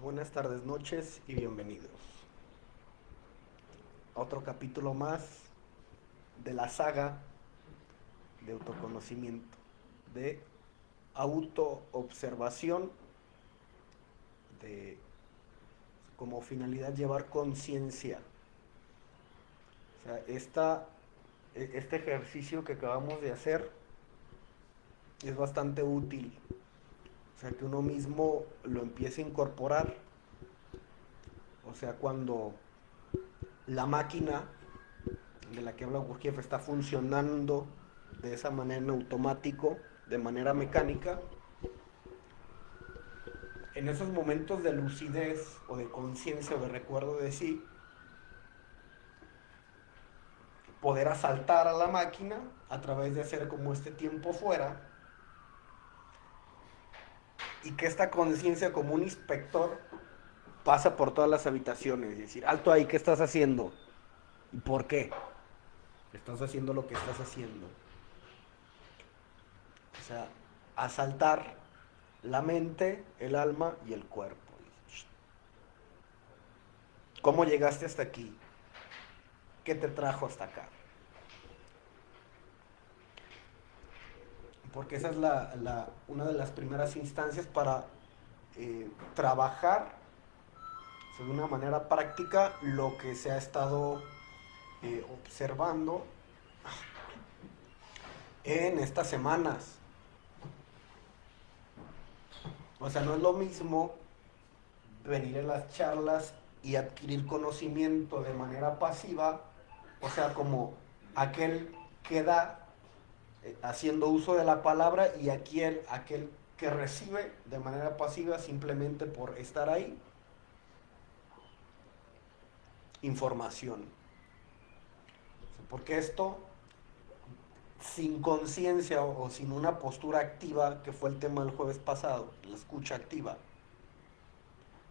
Buenas tardes, noches y bienvenidos a otro capítulo más de la saga de autoconocimiento, de autoobservación, de como finalidad llevar conciencia. O sea, este ejercicio que acabamos de hacer es bastante útil. O sea, que uno mismo lo empiece a incorporar. O sea, cuando la máquina de la que habla Gurdjieff está funcionando de esa manera en automático, de manera mecánica, en esos momentos de lucidez o de conciencia o de recuerdo de sí, poder asaltar a la máquina a través de hacer como este tiempo fuera y que esta conciencia como un inspector pasa por todas las habitaciones y decir, alto ahí, ¿qué estás haciendo? ¿Y por qué? Estás haciendo lo que estás haciendo. O sea, asaltar la mente, el alma y el cuerpo. ¿Cómo llegaste hasta aquí? ¿Qué te trajo hasta acá? Porque esa es una de las primeras instancias para trabajar de una manera práctica lo que se ha estado observando en estas semanas. O sea, no es lo mismo venir a las charlas y adquirir conocimiento de manera pasiva, o sea, como aquel que da haciendo uso de la palabra y aquel que recibe de manera pasiva simplemente por estar ahí información. Porque esto, sin conciencia o sin una postura activa, que fue el tema del jueves pasado, la escucha activa,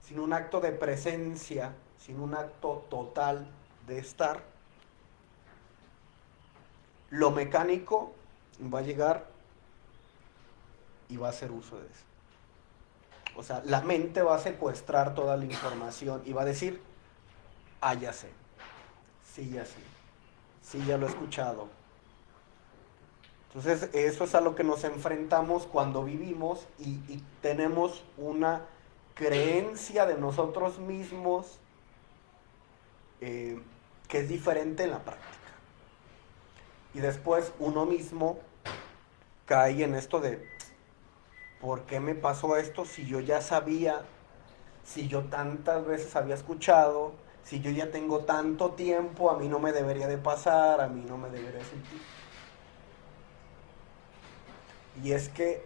sin un acto de presencia, sin un acto total de estar, lo mecánico va a llegar y va a hacer uso de eso. O sea, la mente va a secuestrar toda la información y va a decir, ah, ya sé, sí, ya sé, sí, ya lo he escuchado. Entonces, eso es a lo que nos enfrentamos cuando vivimos y tenemos una creencia de nosotros mismos eh, que es diferente en la práctica. Y después uno mismo cae en esto de, ¿por qué me pasó esto si yo ya sabía, si yo tantas veces había escuchado, si yo ya tengo tanto tiempo, a mí no me debería de pasar, a mí no me debería sentir? Y es que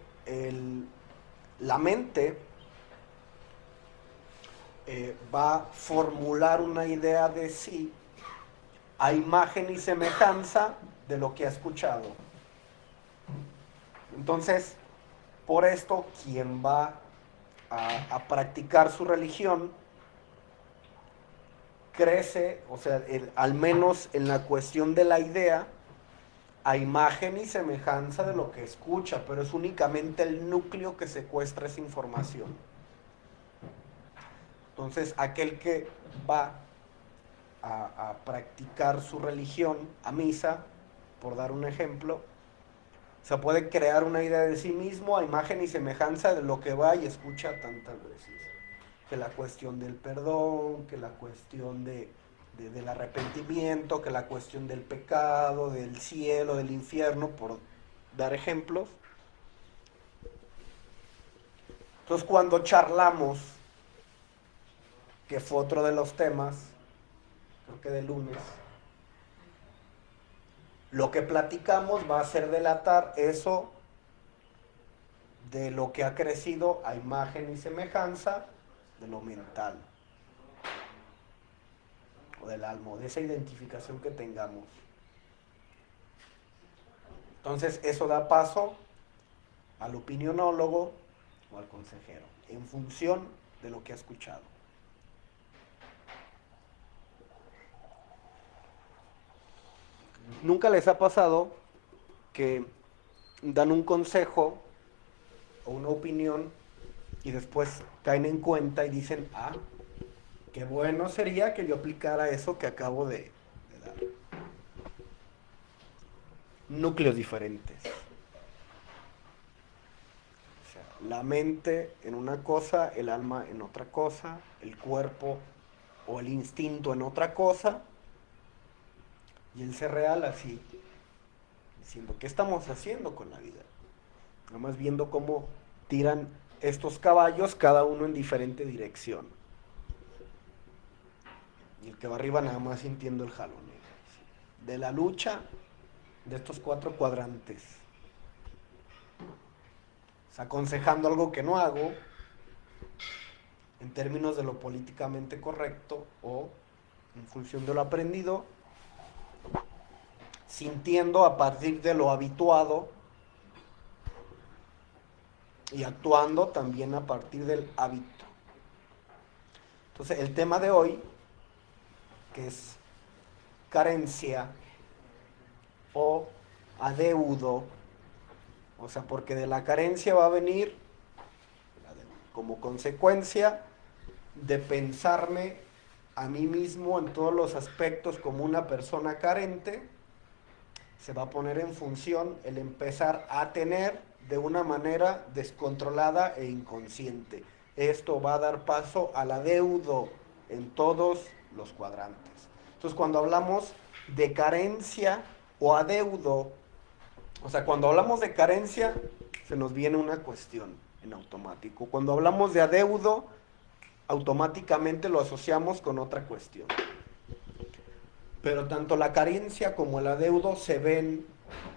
la mente va a formular una idea de sí a imagen y semejanza de lo que ha escuchado. Entonces, por esto, quien va a practicar su religión crece, o sea, al menos en la cuestión de la idea, a imagen y semejanza de lo que escucha, pero es únicamente el núcleo que secuestra esa información. Entonces, aquel que va a practicar su religión, a misa, por dar un ejemplo, se puede crear una idea de sí mismo a imagen y semejanza de lo que va y escucha tantas veces. Que la cuestión del perdón, que la cuestión del arrepentimiento, que la cuestión del pecado, del cielo, del infierno, por dar ejemplos. Entonces cuando charlamos, que fue otro de los temas, creo que de lunes, lo que platicamos va a ser delatar eso de lo que ha crecido a imagen y semejanza de lo mental o del alma, de esa identificación que tengamos. Entonces eso da paso al opinionólogo o al consejero, en función de lo que ha escuchado. ¿Nunca les ha pasado que dan un consejo o una opinión y después caen en cuenta y dicen, qué bueno sería que yo aplicara eso que acabo de dar. Núcleos diferentes. O sea, la mente en una cosa, el alma en otra cosa, el cuerpo o el instinto en otra cosa, y el ser real así, diciendo, ¿qué estamos haciendo con la vida? Nada más viendo cómo tiran estos caballos, cada uno en diferente dirección. Y el que va arriba nada más sintiendo el jalón. De la lucha de estos 4 cuadrantes. O sea, aconsejando algo que no hago, en términos de lo políticamente correcto o en función de lo aprendido, sintiendo a partir de lo habituado y actuando también a partir del hábito. Entonces, el tema de hoy, que es carencia o adeudo, o sea, porque de la carencia va a venir como consecuencia de pensarme a mí mismo en todos los aspectos como una persona carente, se va a poner en función el empezar a tener de una manera descontrolada e inconsciente. Esto va a dar paso al adeudo en todos los cuadrantes. Entonces, cuando hablamos de carencia o adeudo, o sea, cuando hablamos de carencia, se nos viene una cuestión en automático. Cuando hablamos de adeudo, automáticamente lo asociamos con otra cuestión. Pero tanto la carencia como el adeudo se ven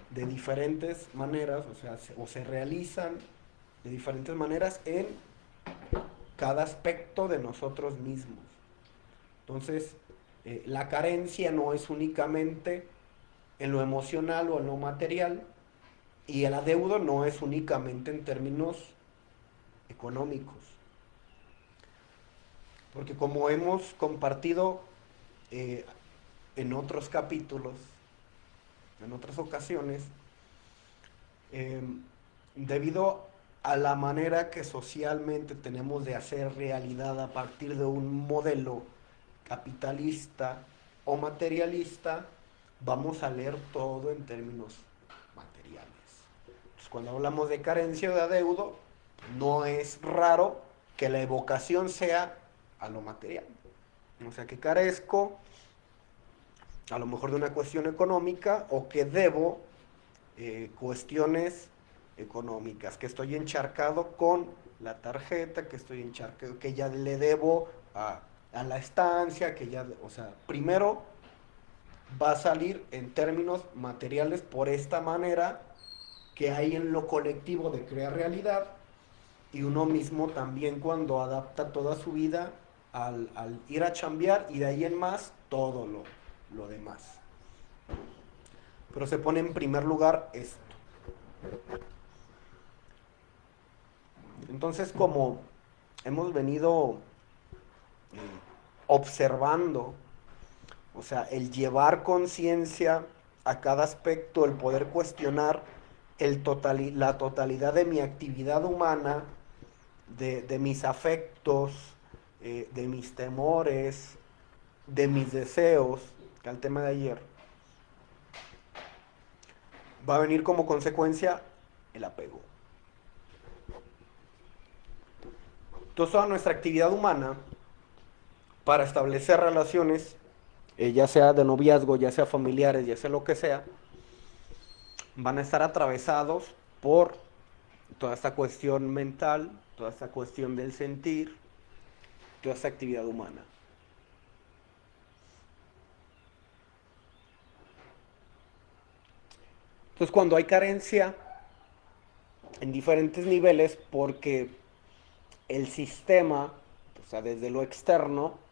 de diferentes maneras, o sea, o se realizan de diferentes maneras en cada aspecto de nosotros mismos. Entonces, la carencia no es únicamente en lo emocional o en lo material, y el adeudo no es únicamente en términos económicos. Porque como hemos compartido eh, en otros capítulos, en otras ocasiones, eh, debido a la manera que socialmente tenemos de hacer realidad a partir de un modelo capitalista o materialista, vamos a leer todo en términos materiales. Entonces, cuando hablamos de carencia o de adeudo, no es raro que la evocación sea a lo material. O sea, que carezco a lo mejor de una cuestión económica o que debo cuestiones económicas, que estoy encharcado con la tarjeta, que estoy encharcado, que ya le debo a la estancia, que ya, o sea, primero va a salir en términos materiales por esta manera que hay en lo colectivo de crear realidad, y uno mismo también cuando adapta toda su vida al ir a chambear y de ahí en más todo lo demás. Pero se pone en primer lugar esto. Entonces, como hemos venido observando, o sea, el llevar conciencia a cada aspecto, el poder cuestionar la totalidad de mi actividad humana, de mis afectos, de mis temores, de mis deseos, que al tema de ayer, va a venir como consecuencia el apego. Entonces, toda nuestra actividad humana, para establecer relaciones, ya sea de noviazgo, ya sea familiares, ya sea lo que sea, van a estar atravesados por toda esta cuestión mental, toda esta cuestión del sentir, toda esta actividad humana. Entonces, cuando hay carencia en diferentes niveles, porque el sistema, o sea, desde lo externo,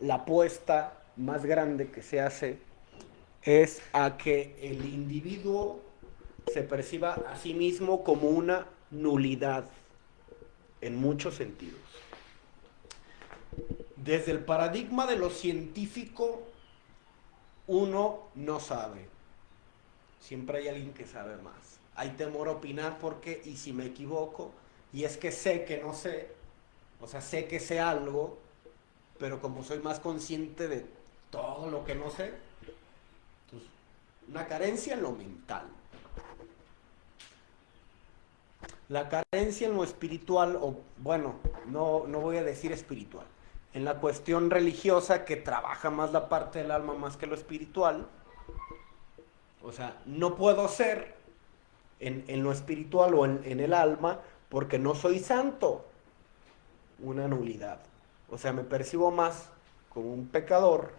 la apuesta más grande que se hace es a que el individuo se perciba a sí mismo como una nulidad en muchos sentidos. Desde el paradigma de lo científico, uno no sabe. Siempre hay alguien que sabe más. Hay temor a opinar porque, ¿y si me equivoco? y es que sé que no sé, o sea, sé que sé algo, pero como soy más consciente de todo lo que no sé, pues una carencia en lo mental. La carencia en lo espiritual, o bueno, no voy a decir espiritual, en la cuestión religiosa que trabaja más la parte del alma más que lo espiritual, o sea, no puedo ser en lo espiritual o en el alma porque no soy santo, una nulidad. O sea, me percibo más como un pecador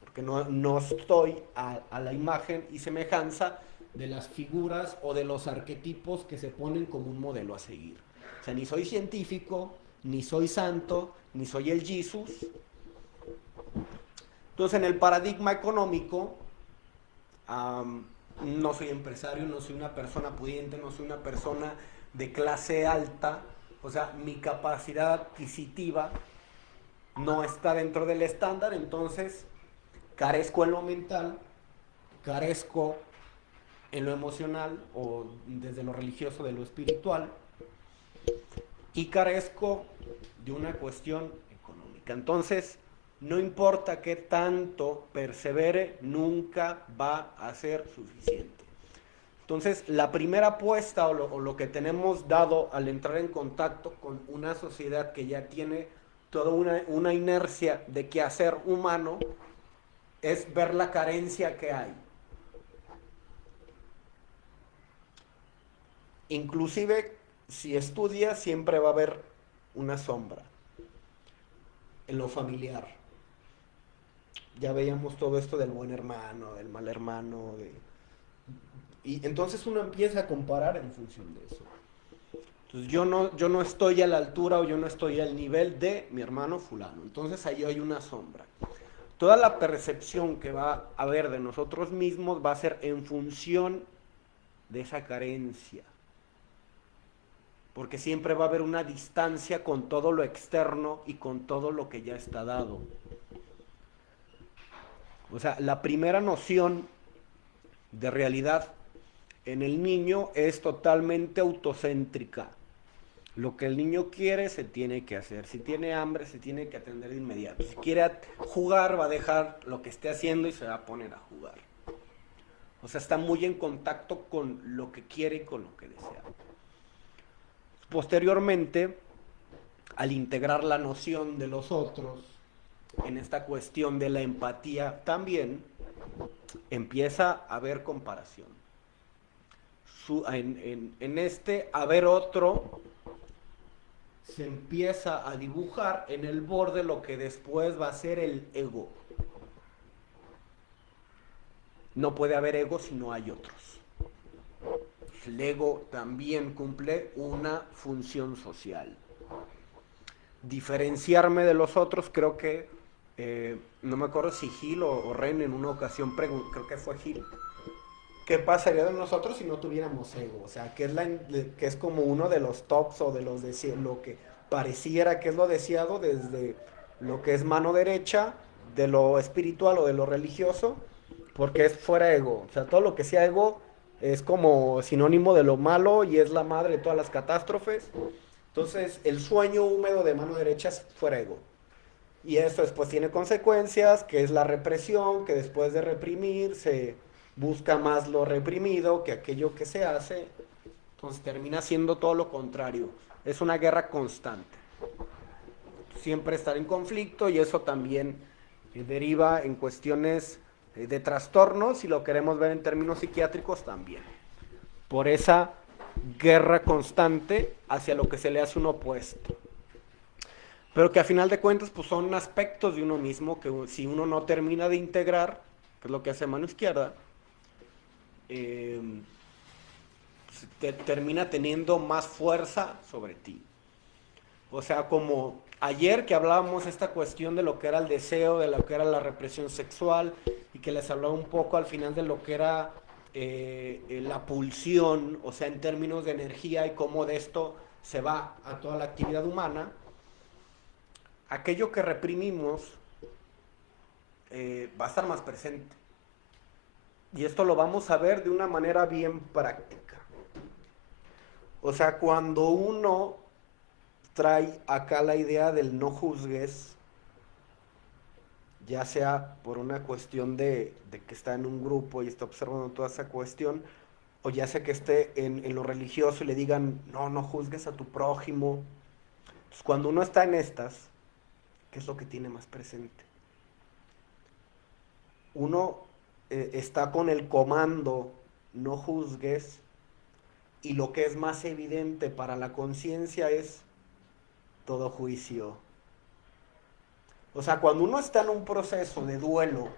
porque no estoy a la imagen y semejanza de las figuras o de los arquetipos que se ponen como un modelo a seguir. O sea, ni soy científico, ni soy santo, ni soy el Jesús. Entonces, en el paradigma económico, no soy empresario, no soy una persona pudiente, no soy una persona de clase alta. O sea, mi capacidad adquisitiva no está dentro del estándar, entonces carezco en lo mental, carezco en lo emocional o desde lo religioso de lo espiritual y carezco de una cuestión económica. Entonces, no importa qué tanto persevere, nunca va a ser suficiente. Entonces, la primera apuesta o lo que tenemos dado al entrar en contacto con una sociedad que ya tiene toda una inercia de quehacer humano es ver la carencia que hay. Inclusive, si estudias, siempre va a haber una sombra en lo familiar. Ya veíamos todo esto del buen hermano, del mal hermano. Y entonces uno empieza a comparar en función de eso. Entonces yo no estoy a la altura o yo no estoy al nivel de mi hermano fulano. Entonces ahí hay una sombra. Toda la percepción que va a haber de nosotros mismos va a ser en función de esa carencia. Porque siempre va a haber una distancia con todo lo externo y con todo lo que ya está dado. O sea, la primera noción de realidad en el niño es totalmente autocéntrica. Lo que el niño quiere se tiene que hacer. Si tiene hambre se tiene que atender de inmediato. Si quiere jugar va a dejar lo que esté haciendo y se va a poner a jugar. O sea, está muy en contacto con lo que quiere y con lo que desea. Posteriormente, al integrar la noción de los otros en esta cuestión de la empatía también, empieza a haber comparación. En este haber otro se empieza a dibujar en el borde lo que después va a ser el ego. No puede haber ego si no hay otros. El ego también cumple una función social. Diferenciarme de los otros, creo que, no me acuerdo si Gil o Ren en una ocasión, creo que fue Gil, ¿qué pasaría de nosotros si no tuviéramos ego? O sea, que es como uno de los tops o de los lo que pareciera que es lo deseado desde lo que es mano derecha, de lo espiritual o de lo religioso, porque es fuera ego. O sea, todo lo que sea ego es como sinónimo de lo malo y es la madre de todas las catástrofes. Entonces, el sueño húmedo de mano derecha es fuera ego. Y eso después tiene consecuencias, que es la represión, que después de reprimir se busca más lo reprimido que aquello que se hace. Entonces termina siendo todo lo contrario. Es una guerra constante. Siempre estar en conflicto y eso también deriva en cuestiones de trastornos, si lo queremos ver en términos psiquiátricos también. Por esa guerra constante hacia lo que se le hace un opuesto. Pero que a final de cuentas pues son aspectos de uno mismo que si uno no termina de integrar, que es lo que hace mano izquierda, eh, termina teniendo más fuerza sobre ti. O sea, como ayer que hablábamos esta cuestión de lo que era el deseo, de lo que era la represión sexual, y que les hablaba un poco al final de lo que era la pulsión, o sea, en términos de energía y cómo de esto se va a toda la actividad humana, aquello que reprimimos va a estar más presente. Y esto lo vamos a ver de una manera bien práctica. O sea, cuando uno trae acá la idea del no juzgues, ya sea por una cuestión de que está en un grupo y está observando toda esa cuestión, o ya sea que esté en lo religioso y le digan, no, no juzgues a tu prójimo. Entonces, cuando uno está en estas, ¿qué es lo que tiene más presente? Uno está con el comando, no juzgues, y lo que es más evidente para la conciencia es todo juicio. O sea, cuando uno está en un proceso de duelo,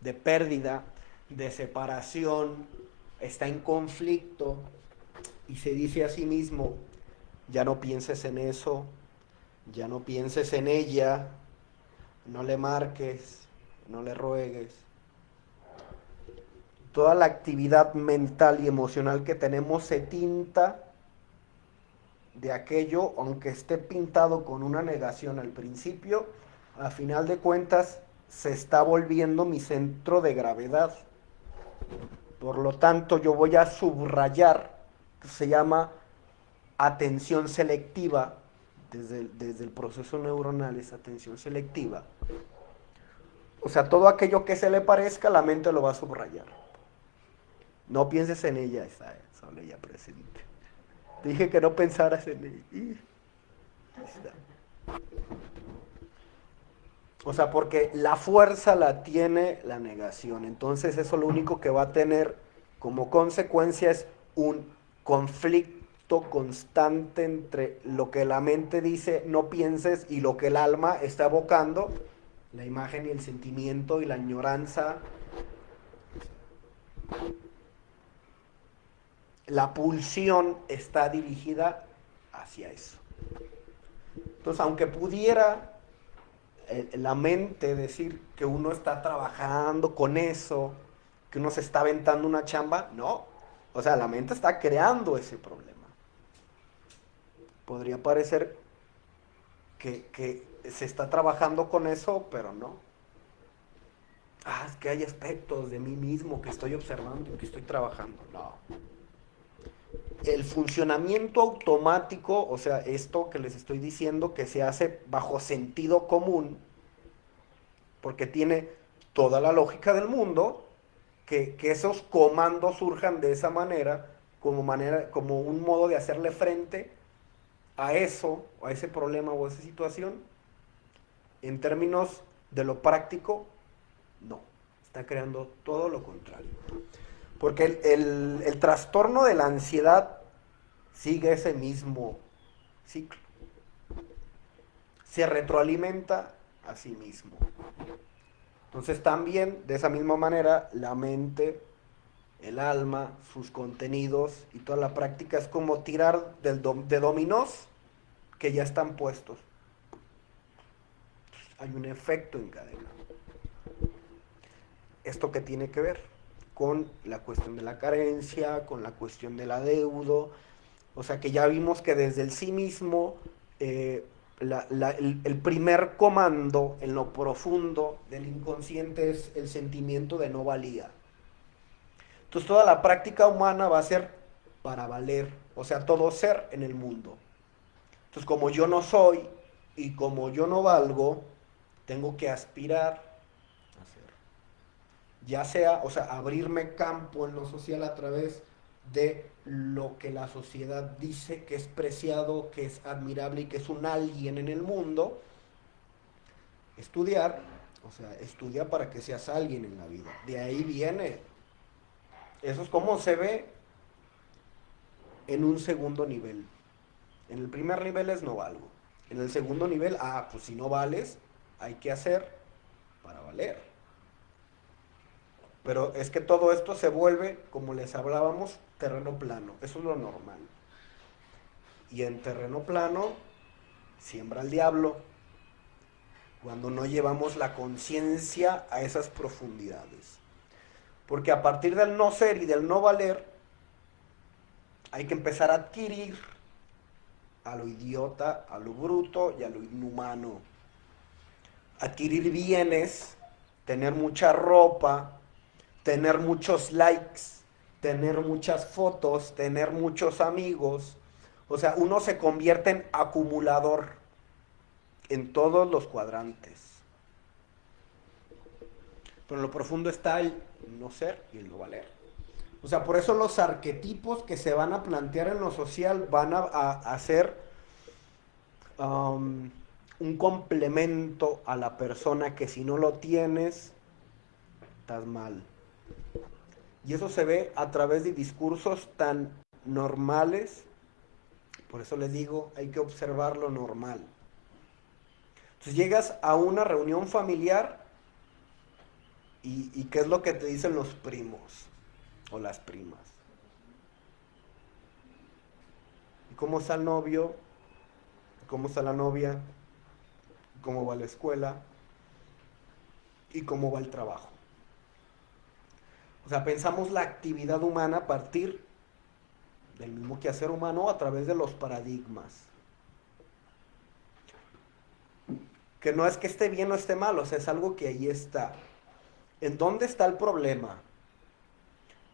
de pérdida, de separación, está en conflicto y se dice a sí mismo, ya no pienses en eso, ya no pienses en ella, no le marques, no le ruegues. Toda la actividad mental y emocional que tenemos se tinta de aquello, aunque esté pintado con una negación al principio, a final de cuentas se está volviendo mi centro de gravedad. Por lo tanto, yo voy a subrayar, se llama atención selectiva, desde el proceso neuronal es atención selectiva. O sea, todo aquello que se le parezca, la mente lo va a subrayar. No pienses en ella, está solo ella presente. Dije que no pensaras en ella. O sea, porque la fuerza la tiene la negación. Entonces eso lo único que va a tener como consecuencia es un conflicto constante entre lo que la mente dice no pienses y lo que el alma está evocando, la imagen y el sentimiento y la añoranza. La pulsión está dirigida hacia eso. Entonces, aunque pudiera la mente decir que uno está trabajando con eso, que uno se está aventando una chamba, no. O sea, la mente está creando ese problema. Podría parecer que se está trabajando con eso, pero no. Ah, es que hay aspectos de mí mismo que estoy observando, que estoy trabajando. No. El funcionamiento automático, o sea, esto que les estoy diciendo que se hace bajo sentido común, porque tiene toda la lógica del mundo, que esos comandos surjan de esa manera, como un modo de hacerle frente a eso, a ese problema o a esa situación. En términos de lo práctico, no. Está creando todo lo contrario. Porque el trastorno de la ansiedad sigue ese mismo ciclo. Se retroalimenta a sí mismo. Entonces también, de esa misma manera, la mente, el alma, sus contenidos y toda la práctica es como tirar de dominós que ya están puestos. Hay un efecto en cadena. ¿Esto qué tiene que ver? Con la cuestión de la carencia, con la cuestión del adeudo. O sea que ya vimos que desde el sí mismo, el primer comando en lo profundo del inconsciente es el sentimiento de no valía. Entonces toda la práctica humana va a ser para valer, o sea, todo ser en el mundo. Entonces como yo no soy y como yo no valgo, tengo que aspirar a ser. Ya sea, o sea, abrirme campo en lo social a través de lo que la sociedad dice que es preciado, que es admirable y que es un alguien en el mundo. Estudiar, o sea, estudia para que seas alguien en la vida. De ahí viene. Eso es como se ve en un segundo nivel. En el primer nivel es no valgo. En el segundo nivel, pues si no vales, hay que hacer para valer. Pero es que todo esto se vuelve, como les hablábamos, terreno plano. Eso es lo normal. Y en terreno plano, siembra el diablo cuando no llevamos la conciencia a esas profundidades. Porque a partir del no ser y del no valer, hay que empezar a adquirir a lo idiota, a lo bruto y a lo inhumano. Adquirir bienes, tener mucha ropa, tener muchos likes, tener muchas fotos, tener muchos amigos. O sea, uno se convierte en acumulador en todos los cuadrantes. Pero en lo profundo está el no ser y el no valer. O sea, por eso los arquetipos que se van a plantear en lo social van a ser un complemento a la persona que si no lo tienes, estás mal. Y eso se ve a través de discursos tan normales. Por eso les digo, hay que observar lo normal. Entonces llegas a una reunión familiar y ¿qué es lo que te dicen los primos o las primas? ¿Y cómo está el novio? ¿Cómo está la novia? ¿Cómo va la escuela? ¿Y cómo va el trabajo? O sea, pensamos la actividad humana a partir del mismo quehacer humano a través de los paradigmas. Que no es que esté bien o esté mal, o sea, es algo que ahí está. ¿En dónde está el problema?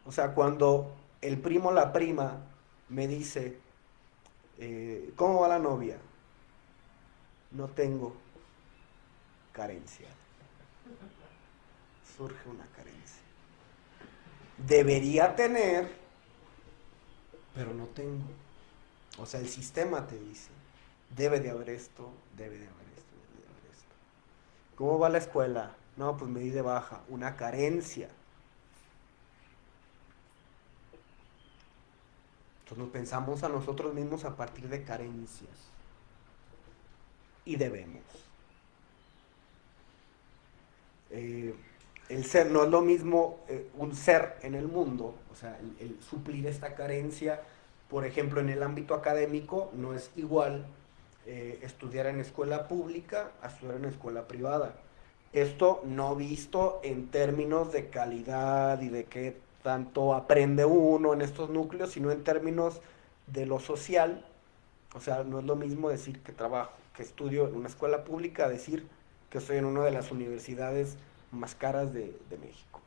O sea, cuando el primo o la prima me dice, ¿cómo va la novia? No tengo carencia. Surge una carencia. Debería tener, pero no tengo. O sea, el sistema te dice, debe de haber esto, debe de haber esto, debe de haber esto. ¿Cómo va la escuela? No, pues me di de baja. Una carencia. Entonces nos pensamos a nosotros mismos a partir de carencias. Y debemos. Eh, el ser no es lo mismo un ser en el mundo, o sea, el suplir esta carencia, por ejemplo, en el ámbito académico, no es igual estudiar en escuela pública a estudiar en escuela privada. Esto no visto en términos de calidad y de qué tanto aprende uno en estos núcleos, sino en términos de lo social. O sea, no es lo mismo decir que trabajo, que estudio en una escuela pública, a decir que estoy en una de las universidades más caras de México.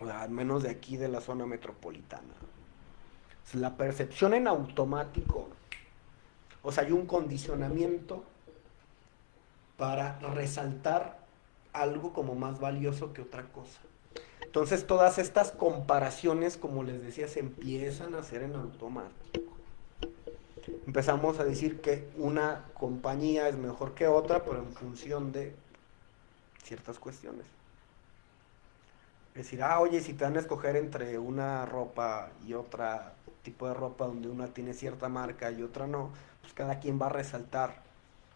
O sea, al menos de aquí de la zona metropolitana. O sea, la percepción en automático, o sea, hay un condicionamiento para resaltar algo como más valioso que otra cosa. Entonces todas estas comparaciones, como les decía, se empiezan a hacer en automático. Empezamos a decir que una compañía es mejor que otra, pero en función de ciertas cuestiones. Es decir, oye, si te van a escoger entre una ropa y otra tipo de ropa donde una tiene cierta marca y otra no, pues cada quien va a resaltar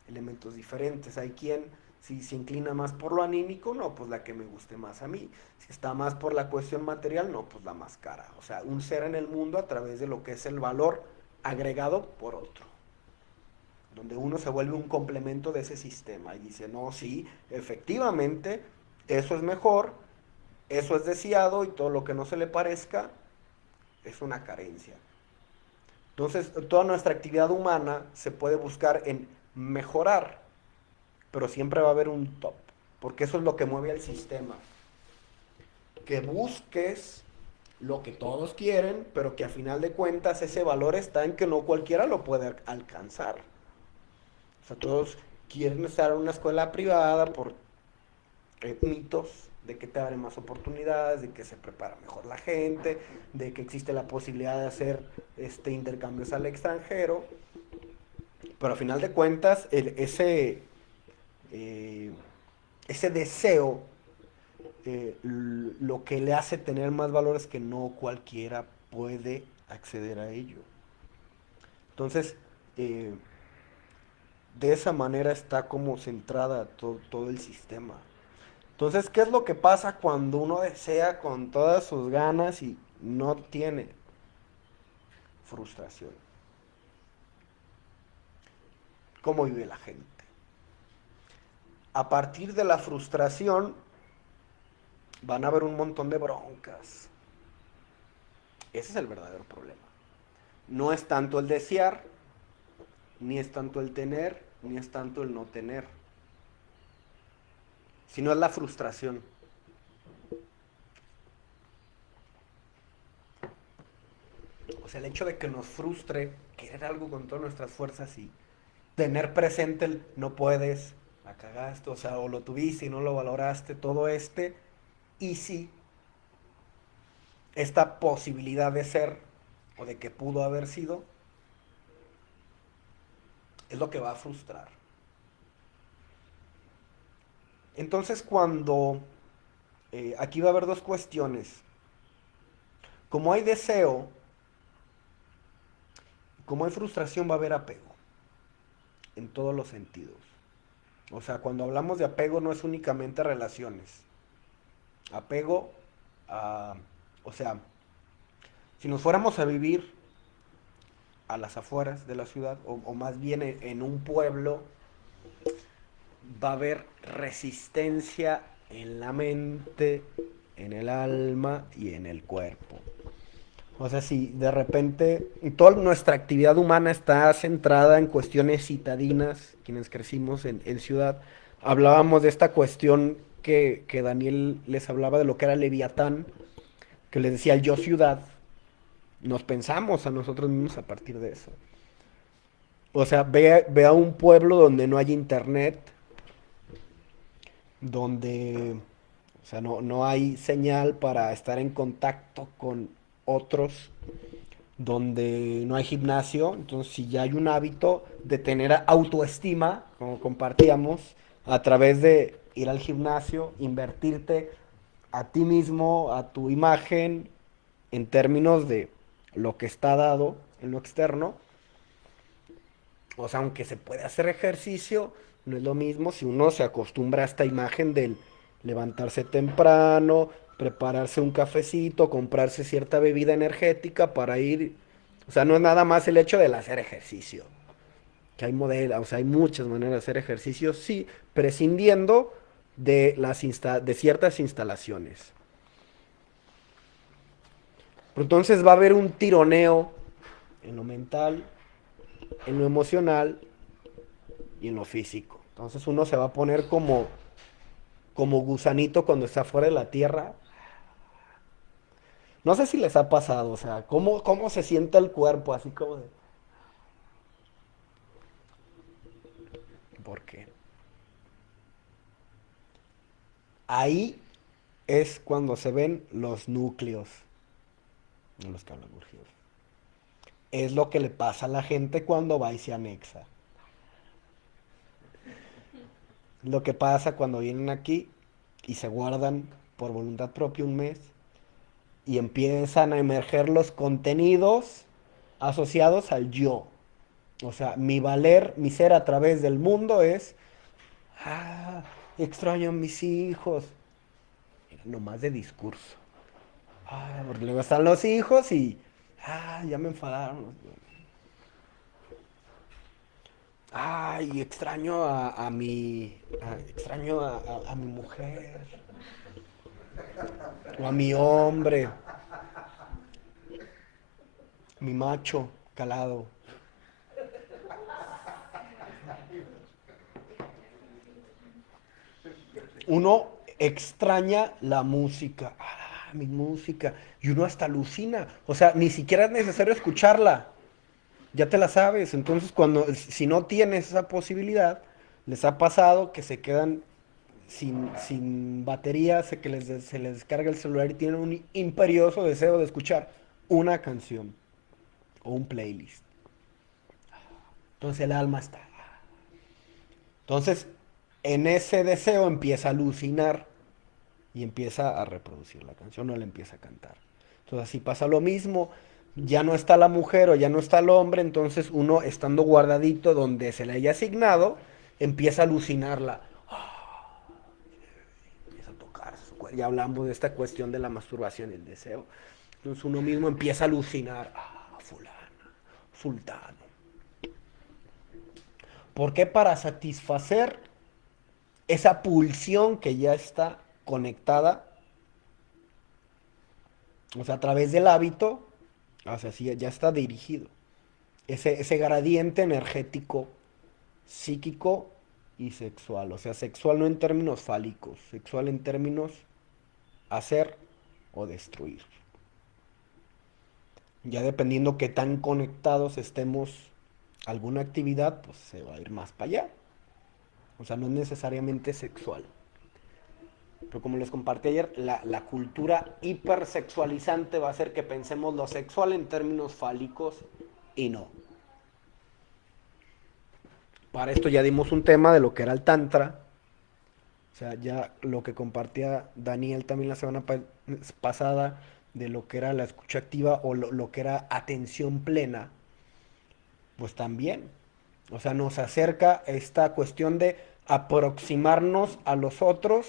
elementos diferentes. Hay quien, si se inclina más por lo anímico, no, pues la que me guste más a mí. Si está más por la cuestión material, no, pues la más cara. O sea, un ser en el mundo a través de lo que es el valor agregado por otro. Donde uno se vuelve un complemento de ese sistema y dice, no, sí, efectivamente, eso es mejor, eso es deseado y todo lo que no se le parezca es una carencia. Entonces, toda nuestra actividad humana se puede buscar en mejorar, pero siempre va a haber un top, porque eso es lo que mueve al sistema. Que busques lo que todos quieren, pero que a final de cuentas ese valor está en que no cualquiera lo puede alcanzar. O sea, todos quieren estar en una escuela privada por mitos de que te abren más oportunidades, de que se prepara mejor la gente, de que existe la posibilidad de hacer intercambios al extranjero, pero a final de cuentas eh, ese deseo lo que le hace tener más valor es que no cualquiera puede acceder a ello. Entonces, eh, de esa manera está como centrada todo el sistema. Entonces, ¿qué es lo que pasa cuando uno desea con todas sus ganas y no tiene? Frustración. ¿Cómo vive la gente? A partir de la frustración van a haber un montón de broncas. Ese es el verdadero problema. No es tanto el desear, ni es tanto el tener, ni es tanto el no tener, sino es la frustración. sea, el hecho de que nos frustre querer algo con todas nuestras fuerzas y tener presente el no puedes, la cagaste, o sea, o lo tuviste y no lo valoraste, todo y sí, esta posibilidad de ser o de que pudo haber sido, es lo que va a frustrar. Entonces cuando aquí va a haber dos cuestiones. Como hay deseo, como hay frustración, va a haber apego en todos los sentidos. O sea, cuando hablamos de apego no es únicamente relaciones. Apego a, o sea, si nos fuéramos a vivir a las afueras de la ciudad, o más bien en un pueblo, va a haber resistencia en la mente, en el alma y en el cuerpo. O sea, si de repente toda nuestra actividad humana está centrada en cuestiones citadinas, quienes crecimos en ciudad, hablábamos de esta cuestión que Daniel les hablaba de lo que era Leviatán, que les decía el yo ciudad, nos pensamos a nosotros mismos a partir de eso. O sea, ve a un pueblo donde no hay internet, donde, o sea, no hay señal para estar en contacto con otros, donde no hay gimnasio. Entonces, si ya hay un hábito de tener autoestima, como compartíamos, a través de ir al gimnasio, invertirte a ti mismo, a tu imagen, en términos de lo que está dado en lo externo. O sea, aunque se puede hacer ejercicio, no es lo mismo si uno se acostumbra a esta imagen del levantarse temprano, prepararse un cafecito, comprarse cierta bebida energética para ir. O sea, no es nada más el hecho del hacer ejercicio. Que hay modelos, o sea, hay muchas maneras de hacer ejercicio, sí, prescindiendo de ciertas instalaciones. Pero entonces va a haber un tironeo en lo mental, en lo emocional y en lo físico. Entonces uno se va a poner como gusanito cuando está fuera de la tierra. No sé si les ha pasado, o sea, cómo se siente el cuerpo, así como de... ¿Por qué? Ahí es cuando se ven los núcleos de los que hablamos. Es lo que le pasa a la gente cuando va y se anexa. Lo que pasa cuando vienen aquí y se guardan por voluntad propia un mes y empiezan a emerger los contenidos asociados al yo. O sea, mi valer, mi ser a través del mundo es, extraño a mis hijos. No más de discurso. Porque luego están los hijos y, ya me enfadaron. Ay, extraño extraño a mi mujer. O a mi hombre. Mi macho calado. Uno extraña la música. Mi música. Y uno hasta alucina. O sea, ni siquiera es necesario escucharla. Ya te la sabes. Entonces, si no tienes esa posibilidad, les ha pasado que se quedan sin batería, se les descarga el celular y tienen un imperioso deseo de escuchar una canción o un playlist. Entonces el alma está. Entonces, en ese deseo empieza a alucinar y empieza a reproducir la canción o la empieza a cantar. Entonces así pasa lo mismo, ya no está la mujer o ya no está el hombre, entonces uno estando guardadito donde se le haya asignado, empieza a alucinarla. Empieza a tocar su cuerpo. Ya hablamos de esta cuestión de la masturbación y el deseo. Entonces uno mismo empieza a alucinar. Fulana, sultano. ¿Por qué? Para satisfacer esa pulsión que ya está conectada, o sea, a través del hábito, o sea, sí, ya está dirigido. Ese gradiente energético, psíquico y sexual. O sea, sexual no en términos fálicos, sexual en términos hacer o destruir. Ya dependiendo qué tan conectados estemos a alguna actividad, pues se va a ir más para allá. O sea, no es necesariamente sexual. Pero como les compartí ayer, la cultura hipersexualizante va a hacer que pensemos lo sexual en términos fálicos y no. Para esto ya dimos un tema de lo que era el tantra. O sea, ya lo que compartía Daniel también la semana pasada de lo que era la escucha activa o lo que era atención plena, pues también. O sea, nos acerca esta cuestión de aproximarnos a los otros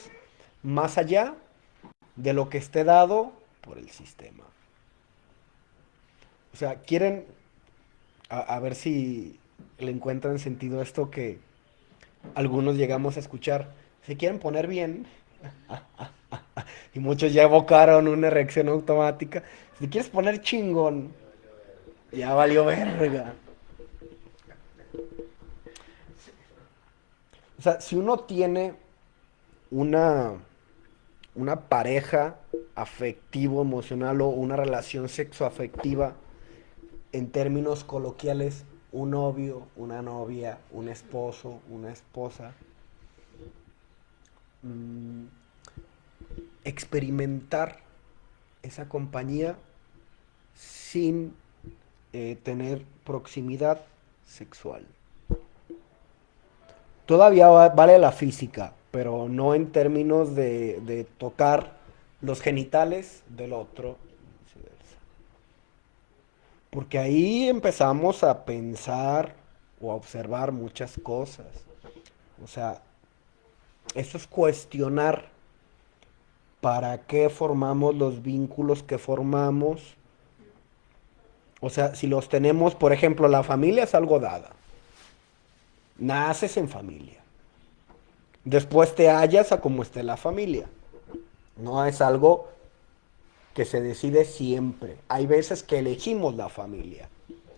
más allá de lo que esté dado por el sistema. O sea, quieren, a ver si le encuentran sentido a esto que algunos llegamos a escuchar. Se quieren poner bien y muchos ya evocaron una reacción automática. Si quieres poner chingón, ya valió verga. O sea, si uno tiene una, una pareja afectivo, emocional o una relación sexoafectiva, en términos coloquiales, un novio, una novia, un esposo, una esposa, mmm, experimentar esa compañía sin tener proximidad sexual. Todavía vale la física, pero no en términos de tocar los genitales del otro. Porque ahí empezamos a pensar o a observar muchas cosas. O sea, eso es cuestionar para qué formamos los vínculos que formamos. O sea, si los tenemos, por ejemplo, la familia es algo dada. Naces en familia. Después te hallas a cómo esté la familia. No es algo que se decide siempre. Hay veces que elegimos la familia,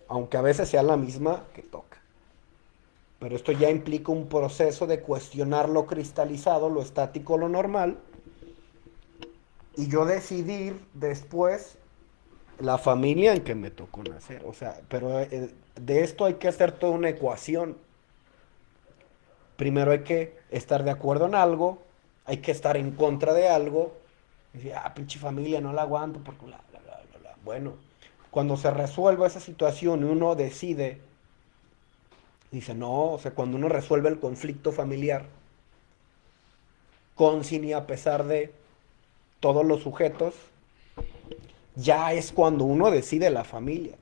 aunque a veces sea la misma que toca. Pero esto ya implica un proceso de cuestionar lo cristalizado, lo estático, lo normal, y yo decidir después la familia en que me tocó nacer. O sea, pero de esto hay que hacer toda una ecuación. Primero hay que estar de acuerdo en algo, hay que estar en contra de algo, y decir, pinche familia, no la aguanto porque bla, bla, bla, bla, bla. Bueno, cuando se resuelva esa situación y uno decide, dice, no, o sea, cuando uno resuelve el conflicto familiar, con, sin y a pesar de todos los sujetos, ya es cuando uno decide la familia.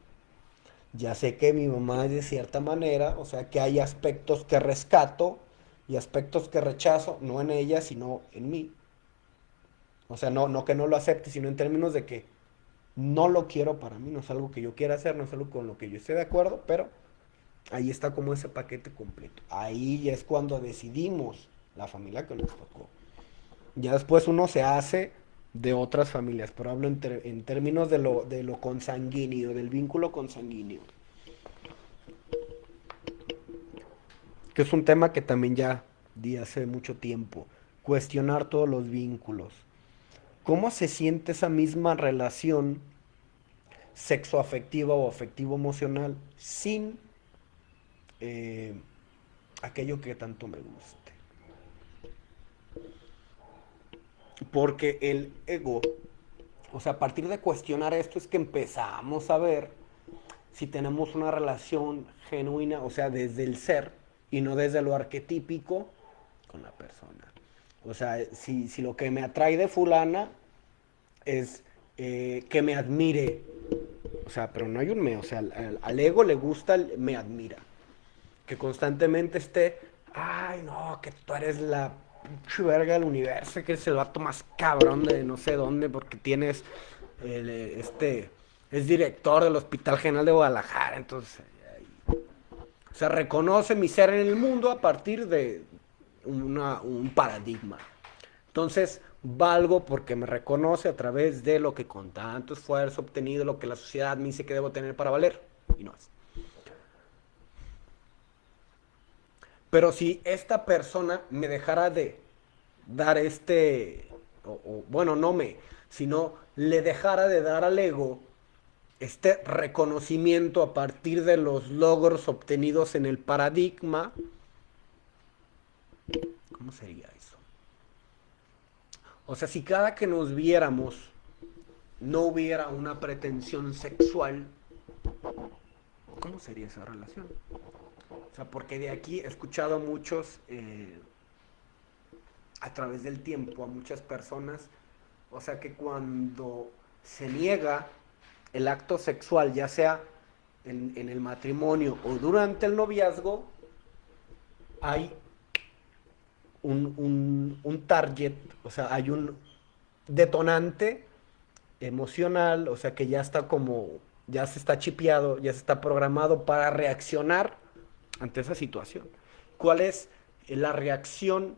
Ya sé que mi mamá es de cierta manera, o sea que hay aspectos que rescato y aspectos que rechazo, no en ella, sino en mí. O sea, no que no lo acepte, sino en términos de que no lo quiero para mí, no es algo que yo quiera hacer, no es algo con lo que yo esté de acuerdo, pero ahí está como ese paquete completo. Ahí ya es cuando decidimos la familia que nos tocó. Ya después uno se hace de otras familias, pero hablo en términos de lo consanguíneo, del vínculo consanguíneo. Que es un tema que también ya di hace mucho tiempo. Cuestionar todos los vínculos. ¿Cómo se siente esa misma relación sexoafectiva o afectivo-emocional sin eh, aquello que tanto me guste? Porque el ego, o sea, a partir de cuestionar esto es que empezamos a ver si tenemos una relación genuina, o sea, desde el ser y no desde lo arquetípico con la persona. O sea, si lo que me atrae de fulana es que me admire, o sea, pero no hay un me, o sea, al ego le gusta el me admira. Que constantemente esté, ay, no, que tú eres la pinche verga del universo, que eres el vato más cabrón de no sé dónde, porque tienes es director del Hospital General de Guadalajara, entonces, o sea, reconoce mi ser en el mundo a partir de un paradigma. Entonces, valgo porque me reconoce a través de lo que con tanto esfuerzo he obtenido, lo que la sociedad me dice que debo tener para valer. Y no es. Pero si esta persona me dejara de dar bueno, no me, sino le dejara de dar al ego este reconocimiento a partir de los logros obtenidos en el paradigma, ¿cómo sería eso? O sea, si cada que nos viéramos no hubiera una pretensión sexual, ¿cómo sería esa relación? O sea, porque de aquí he escuchado a muchos, a través del tiempo, a muchas personas, o sea, que cuando se niega el acto sexual, ya sea en el matrimonio o durante el noviazgo, hay un target, o sea, hay un detonante emocional, o sea, que ya está como, ya se está chipeado, ya se está programado para reaccionar ante esa situación. ¿Cuál es la reacción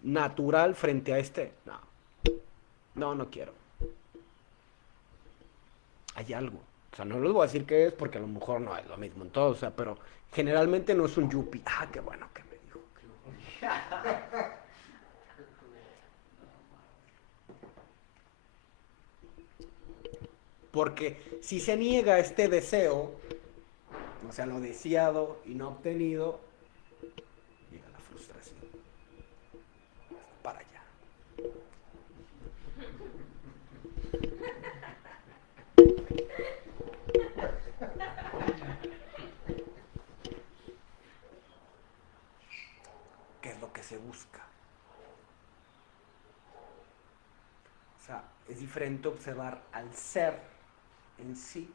natural frente a este? No, no, no quiero. Hay algo. O sea, no les voy a decir qué es porque a lo mejor no es lo mismo en todo, o sea, pero generalmente no es un yuppie. Ah, qué bueno que me dijo. Porque si se niega este deseo, o sea, lo deseado y no obtenido, llega la frustración. Para allá. ¿Qué es lo que se busca? O sea, es diferente observar al ser en sí,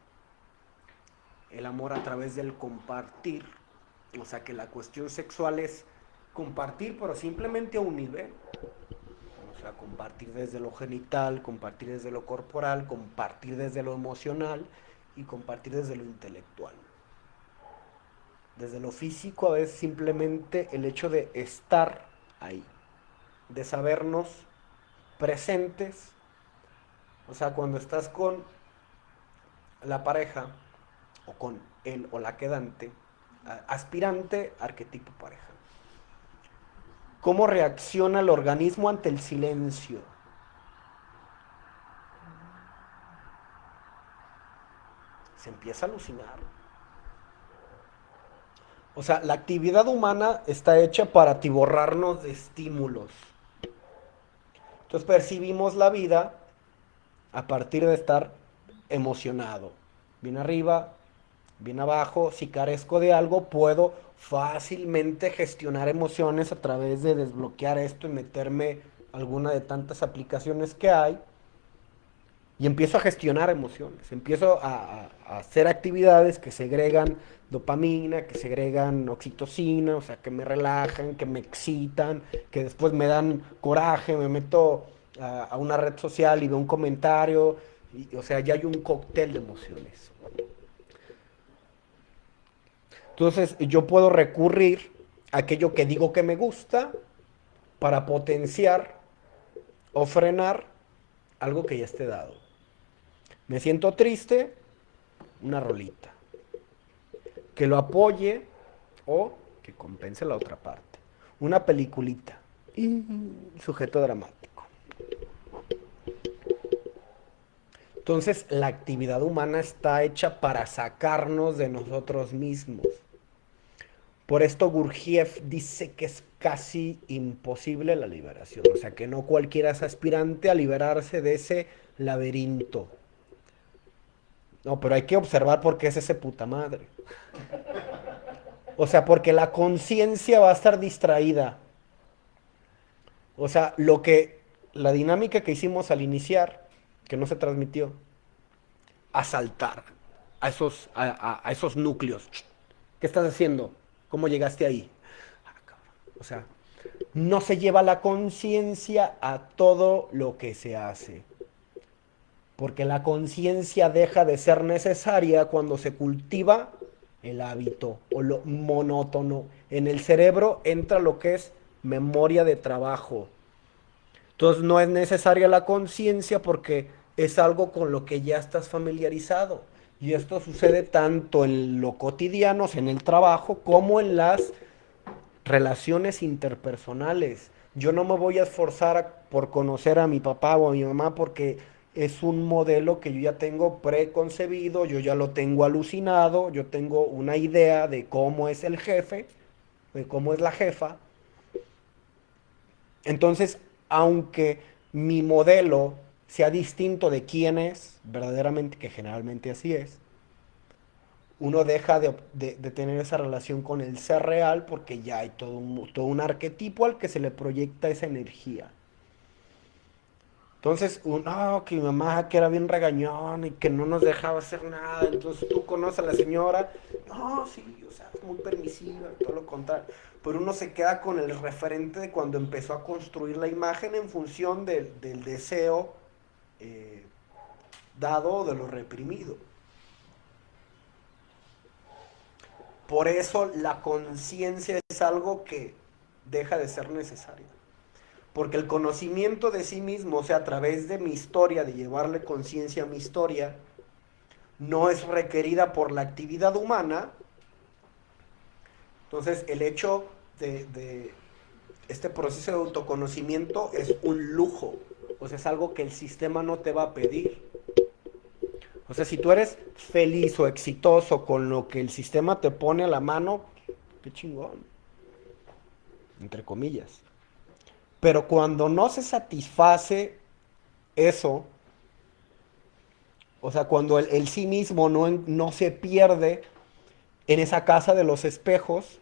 el amor a través del compartir. O sea, que la cuestión sexual es compartir, pero simplemente a un nivel. O sea, compartir desde lo genital, compartir desde lo corporal, compartir desde lo emocional y compartir desde lo intelectual. Desde lo físico a veces simplemente el hecho de estar ahí, de sabernos presentes. O sea, cuando estás con la pareja o con él o la quedante, aspirante, arquetipo pareja. ¿Cómo reacciona el organismo ante el silencio? Se empieza a alucinar. O sea, la actividad humana está hecha para atiborrarnos de estímulos. Entonces percibimos la vida a partir de estar emocionado. Bien arriba, bien abajo. Si carezco de algo, puedo fácilmente gestionar emociones a través de desbloquear esto y meterme alguna de tantas aplicaciones que hay. Y empiezo a gestionar emociones, empiezo a hacer actividades que segregan dopamina, que segregan oxitocina, o sea, que me relajan, que me excitan, que después me dan coraje, me meto a una red social y veo un comentario, y, o sea, ya hay un cóctel de emociones. Entonces yo puedo recurrir a aquello que digo que me gusta para potenciar o frenar algo que ya esté dado. Me siento triste, una rolita. Que lo apoye o que compense la otra parte. Una peliculita. Y sujeto dramático. Entonces, la actividad humana está hecha para sacarnos de nosotros mismos. Por esto Gurdjieff dice que es casi imposible la liberación. O sea, que no cualquiera es aspirante a liberarse de ese laberinto. No, pero hay que observar por qué es ese puta madre. O sea, porque la conciencia va a estar distraída. O sea, la dinámica que hicimos al iniciar, que no se transmitió, asaltar a esos núcleos. ¿Qué estás haciendo? ¿Cómo llegaste ahí? O sea, no se lleva la conciencia a todo lo que se hace. Porque la conciencia deja de ser necesaria cuando se cultiva el hábito o lo monótono. En el cerebro entra lo que es memoria de trabajo. Entonces no es necesaria la conciencia porque es algo con lo que ya estás familiarizado. Y esto sucede tanto en lo cotidiano, en el trabajo, como en las relaciones interpersonales. Yo no me voy a esforzar por conocer a mi papá o a mi mamá porque es un modelo que yo ya tengo preconcebido, yo ya lo tengo alucinado, yo tengo una idea de cómo es el jefe, de cómo es la jefa. Entonces, aunque mi modelo sea distinto de quién es, verdaderamente, que generalmente así es, uno deja de tener esa relación con el ser real porque ya hay todo un arquetipo al que se le proyecta esa energía. Entonces, no, que mi mamá que era bien regañón y que no nos dejaba hacer nada. Entonces tú conoces a la señora, no, sí, o sea, es muy permisiva y todo lo contrario. Pero uno se queda con el referente de cuando empezó a construir la imagen en función del deseo eh, dado o de lo reprimido. Por eso la conciencia es algo que deja de ser necesario. Porque el conocimiento de sí mismo, o sea, a través de mi historia, de llevarle conciencia a mi historia, no es requerida por la actividad humana. Entonces, el hecho de este proceso de autoconocimiento es un lujo. O sea, es algo que el sistema no te va a pedir. O sea, si tú eres feliz o exitoso con lo que el sistema te pone a la mano, qué chingón, entre comillas. Pero cuando no se satisface eso, o sea, cuando el sí mismo no se pierde en esa casa de los espejos,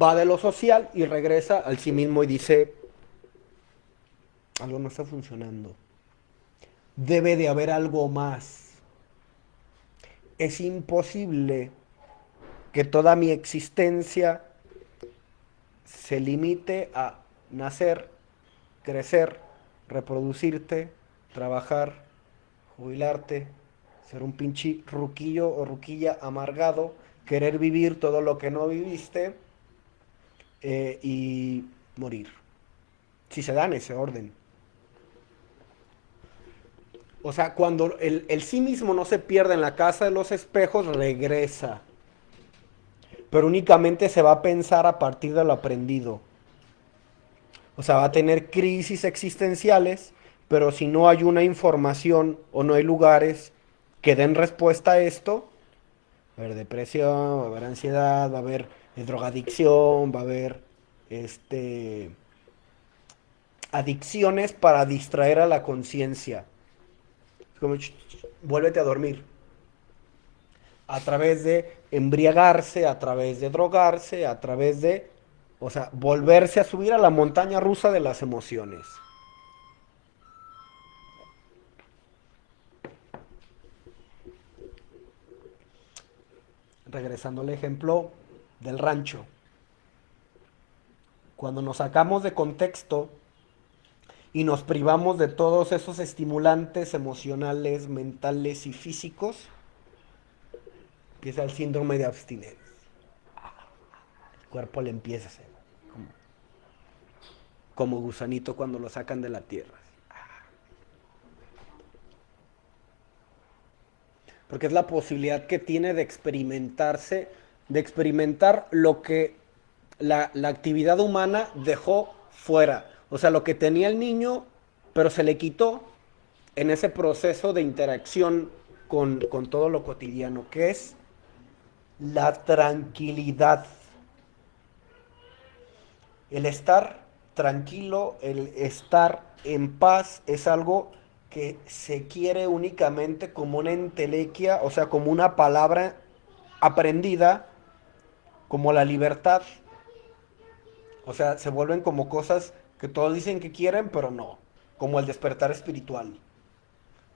va de lo social y regresa al sí mismo y dice, algo no está funcionando. Debe de haber algo más. Es imposible que toda mi existencia se limite a nacer, crecer, reproducirte, trabajar, jubilarte, ser un pinche ruquillo o ruquilla amargado, querer vivir todo lo que no viviste y morir. Si se da en ese orden. O sea, cuando el sí mismo no se pierde en la casa de los espejos, regresa. Pero únicamente se va a pensar a partir de lo aprendido. O sea, va a tener crisis existenciales, pero si no hay una información o no hay lugares que den respuesta a esto, va a haber depresión, va a haber ansiedad, va a haber drogadicción, va a haber este, adicciones para distraer a la conciencia. Como, vuélvete a dormir. A través de embriagarse, a través de drogarse, a través de, o sea, volverse a subir a la montaña rusa de las emociones. Regresando al ejemplo del rancho. Cuando nos sacamos de contexto y nos privamos de todos esos estimulantes emocionales, mentales y físicos, empieza el síndrome de abstinencia. El cuerpo le empieza a hacer como, como gusanito cuando lo sacan de la tierra. Porque es la posibilidad que tiene de experimentarse, de experimentar lo que la actividad humana dejó fuera. O sea, lo que tenía el niño, pero se le quitó en ese proceso de interacción con todo lo cotidiano, que es la tranquilidad. El estar tranquilo, el estar en paz es algo que se quiere únicamente como una entelequia, o sea, como una palabra aprendida, como la libertad. O sea, se vuelven como cosas que todos dicen que quieren, pero no. Como el despertar espiritual.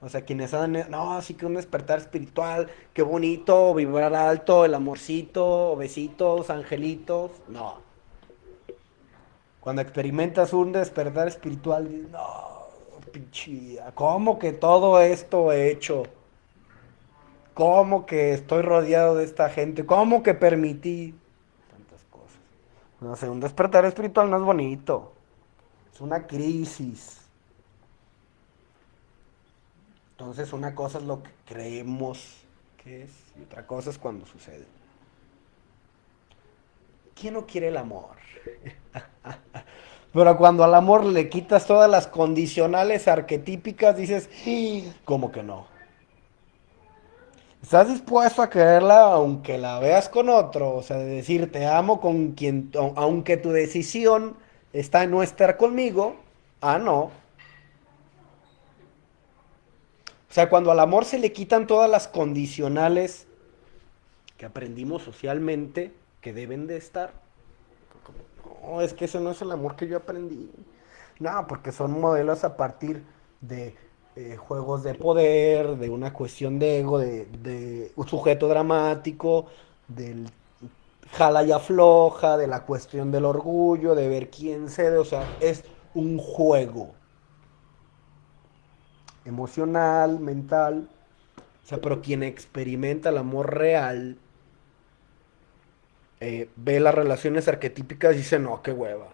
O sea, quienes dan, no, sí que un despertar espiritual, qué bonito, vibrar alto, el amorcito, besitos, angelitos. No. Cuando experimentas un despertar espiritual, dices, no, pinche, ¿cómo que todo esto he hecho? ¿Cómo que estoy rodeado de esta gente? ¿Cómo que permití tantas cosas? No sé, un despertar espiritual no es bonito. Es una crisis. Entonces una cosa es lo que creemos que es y otra cosa es cuando sucede. ¿Quién no quiere el amor? Pero cuando al amor le quitas todas las condicionales arquetípicas, dices, "Sí, ¿cómo que no? ¿Estás dispuesto a quererla aunque la veas con otro? O sea, de decir te amo con quien, aunque tu decisión está en no estar conmigo. Ah, no. O sea, cuando al amor se le quitan todas las condicionales que aprendimos socialmente que deben de estar. No, es que ese no es el amor que yo aprendí. No, porque son modelos a partir de juegos de poder, de una cuestión de ego, de un sujeto dramático, del jala y afloja, de la cuestión del orgullo, de ver quién cede. O sea, es un juego emocional, mental. O sea, pero quien experimenta el amor real ve las relaciones arquetípicas y dice, no, qué hueva.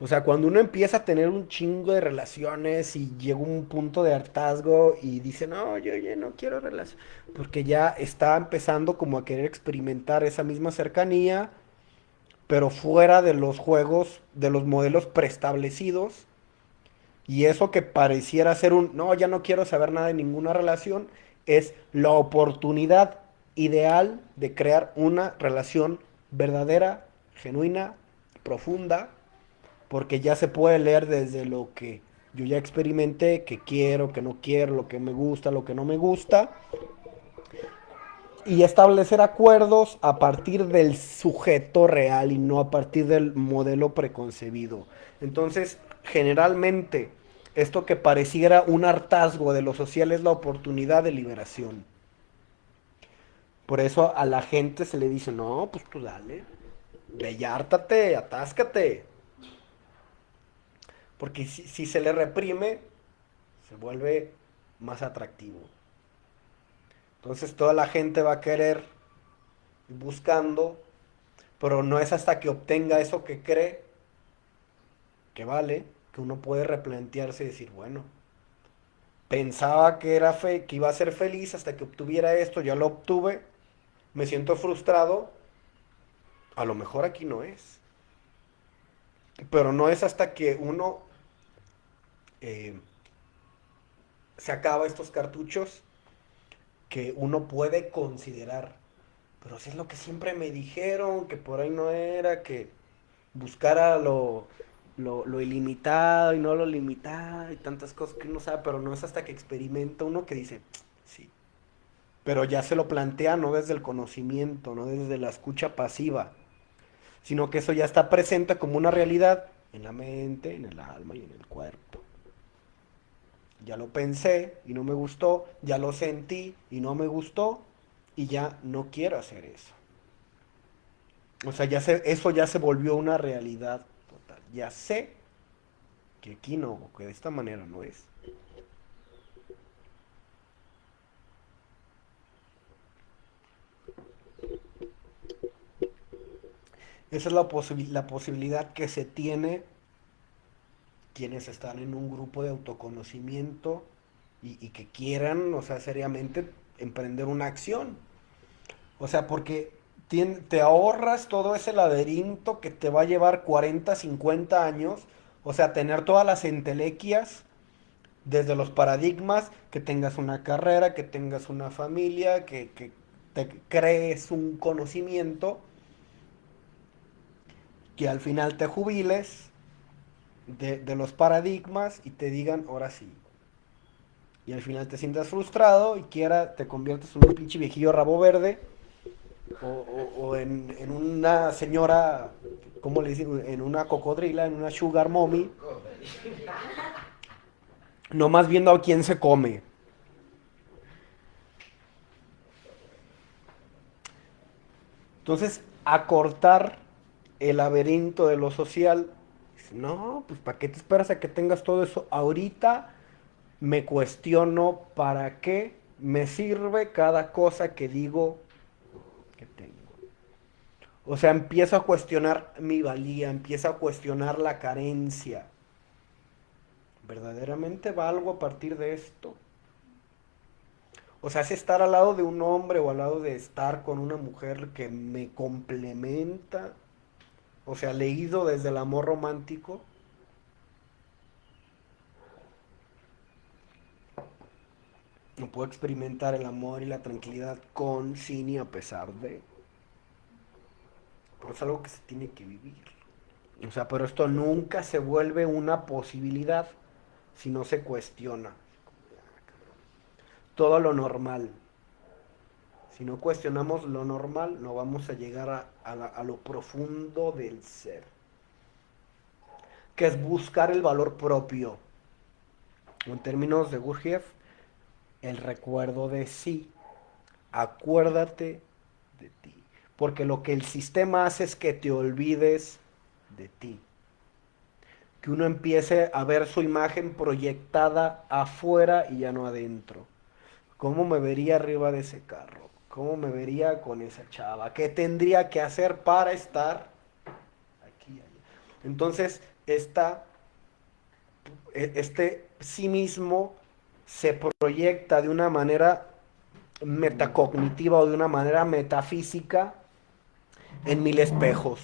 O sea, cuando uno empieza a tener un chingo de relaciones y llega un punto de hartazgo y dice, no, yo ya no quiero relaciones, porque ya está empezando como a querer experimentar esa misma cercanía, pero fuera de los juegos, de los modelos preestablecidos, y eso que pareciera ser un, no, ya no quiero saber nada de ninguna relación, es la oportunidad ideal de crear una relación verdadera, genuina, profunda, porque ya se puede leer desde lo que yo ya experimenté, que quiero, que no quiero, lo que me gusta, lo que no me gusta, y establecer acuerdos a partir del sujeto real y no a partir del modelo preconcebido. Entonces, generalmente, esto que pareciera un hartazgo de lo social es la oportunidad de liberación. Por eso a la gente se le dice, no, pues tú dale, ve y hártate, atáscate. Porque si se le reprime, se vuelve más atractivo. Entonces toda la gente va a querer buscando, pero no es hasta que obtenga eso que cree que vale, que uno puede replantearse y decir, bueno, pensaba que que iba a ser feliz hasta que obtuviera esto, ya lo obtuve, me siento frustrado, a lo mejor aquí no es. Pero no es hasta que uno eh, se acaba estos cartuchos que uno puede considerar. Pero si es lo que siempre me dijeron, que por ahí no era, que buscara lo ilimitado y no lo limitado y tantas cosas que uno sabe, pero no es hasta que experimenta uno que dice, sí. Pero ya se lo plantea no desde el conocimiento, no desde la escucha pasiva, sino que eso ya está presente como una realidad en la mente, en el alma y en el cuerpo. Ya lo pensé y no me gustó, ya lo sentí y no me gustó y ya no quiero hacer eso. O sea, eso ya se volvió una realidad total. Ya sé que aquí no, que de esta manera no es. Esa es la posibilidad que se tiene quienes están en un grupo de autoconocimiento y que quieran, o sea, seriamente emprender una acción. O sea, porque te ahorras todo ese laberinto que te va a llevar 40, 50 años. O sea, tener todas las entelequias desde los paradigmas, que tengas una carrera, que tengas una familia, que te crees un conocimiento, que al final te jubiles de los paradigmas y te digan, ahora sí. Y al final te sientas frustrado y quiera te conviertes en un pinche viejillo rabo verde o en una señora, ¿cómo le dicen? En una cocodrila, en una sugar mommy, nomás viendo a quién se come. Entonces, acortar el laberinto de lo social, no, pues ¿para qué te esperas a que tengas todo eso? Ahorita me cuestiono para qué me sirve cada cosa que digo que tengo. O sea, empiezo a cuestionar mi valía, empiezo a cuestionar la carencia. ¿Verdaderamente valgo a partir de esto? O sea, es estar al lado de un hombre o al lado de estar con una mujer que me complementa. O sea, leído desde el amor romántico. No puedo experimentar el amor y la tranquilidad con, sin y a pesar de. Pero es algo que se tiene que vivir. O sea, pero esto nunca se vuelve una posibilidad si no se cuestiona. Todo lo normal. Si no cuestionamos lo normal, no vamos a llegar a lo profundo del ser. Que es buscar el valor propio. En términos de Gurdjieff, el recuerdo de sí. Acuérdate de ti. Porque lo que el sistema hace es que te olvides de ti. Que uno empiece a ver su imagen proyectada afuera y ya no adentro. ¿Cómo me vería arriba de ese carro? ¿Cómo me vería con esa chava? ¿Qué tendría que hacer para estar aquí? Entonces, este sí mismo se proyecta de una manera metacognitiva o de una manera metafísica en mil espejos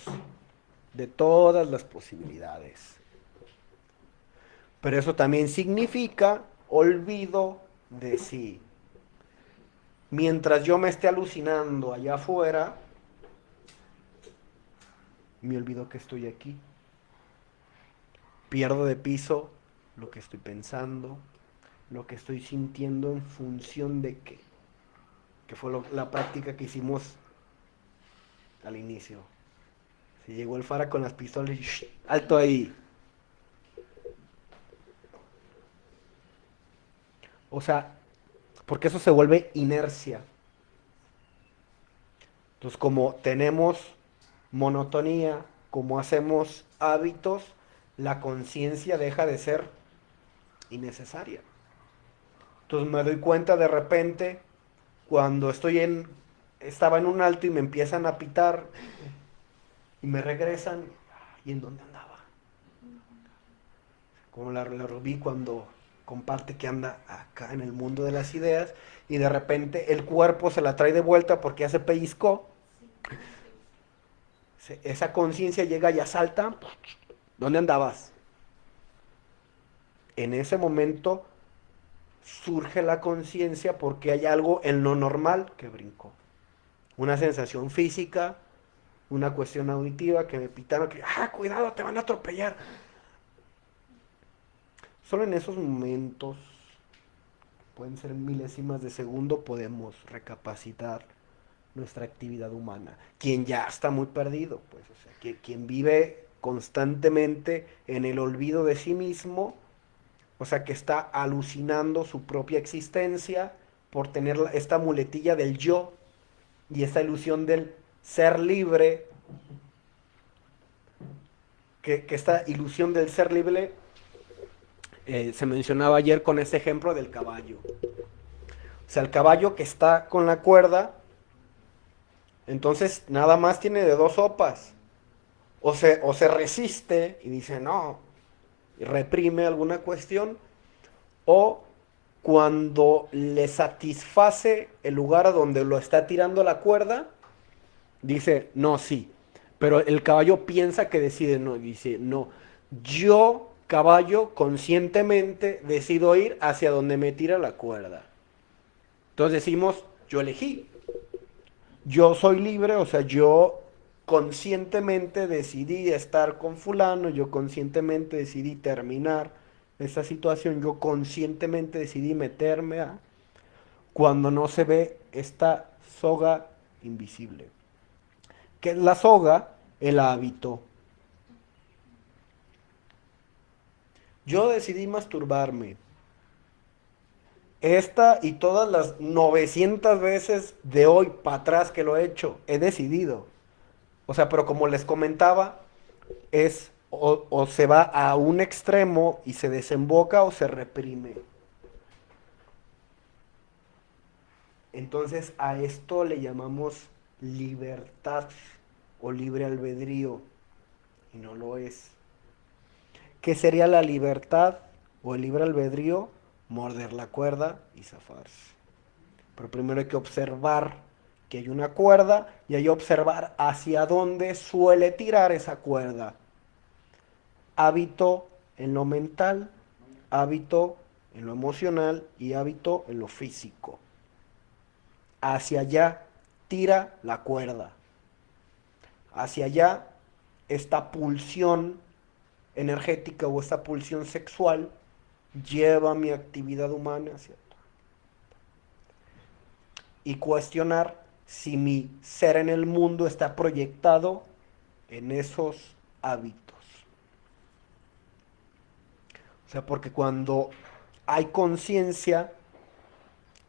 de todas las posibilidades. Pero eso también significa olvido de sí. Mientras yo me esté alucinando allá afuera, me olvido que estoy aquí. Pierdo de piso lo que estoy pensando, lo que estoy sintiendo en función de qué. Que fue la práctica que hicimos al inicio. Si llegó el Fara con las pistolas y alto ahí. O sea, porque eso se vuelve inercia. Entonces, como tenemos monotonía, como hacemos hábitos, la conciencia deja de ser innecesaria. Entonces me doy cuenta de repente cuando estaba en un alto y me empiezan a pitar y me regresan, ¿y en dónde andaba? Como la Rubí cuando comparte que anda acá en el mundo de las ideas y de repente el cuerpo se la trae de vuelta porque ya se pellizcó. Esa conciencia llega y asalta. ¿Dónde andabas? En ese momento surge la conciencia porque hay algo en lo normal que brincó. Una sensación física, una cuestión auditiva que me pitaron que, cuidado, te van a atropellar. Solo en esos momentos, pueden ser milésimas de segundo, podemos recapacitar nuestra actividad humana. Quien ya está muy perdido, pues, o sea, quien vive constantemente en el olvido de sí mismo, o sea, que está alucinando su propia existencia por tener esta muletilla del yo y esta ilusión del ser libre, que esta ilusión del ser libre se mencionaba ayer con ese ejemplo del caballo. O sea, el caballo que está con la cuerda, entonces nada más tiene de dos sopas. O se resiste y dice no, y reprime alguna cuestión, o cuando le satisface el lugar a donde lo está tirando la cuerda, dice no, sí. Pero el caballo piensa que decide no, dice no. Yo, caballo, conscientemente decido ir hacia donde me tira la cuerda. Entonces decimos, yo elegí. Yo soy libre, o sea, yo conscientemente decidí estar con fulano, yo conscientemente decidí terminar esa situación, yo conscientemente decidí meterme a cuando no se ve esta soga invisible. ¿Qué es la soga? El hábito. Yo decidí masturbarme. Esta y todas las 900 veces de hoy para atrás que lo he hecho, he decidido. O sea, pero como les comentaba, es o se va a un extremo y se desemboca o se reprime. Entonces a esto le llamamos libertad o libre albedrío y no lo es. ¿Qué sería la libertad o el libre albedrío? Morder la cuerda y zafarse. Pero primero hay que observar que hay una cuerda y hay que observar hacia dónde suele tirar esa cuerda. Hábito en lo mental, hábito en lo emocional y hábito en lo físico. Hacia allá tira la cuerda. Hacia allá esta pulsión energética o esta pulsión sexual lleva mi actividad humana hacia atrás. Y cuestionar si mi ser en el mundo está proyectado en esos hábitos. O sea, porque cuando hay conciencia,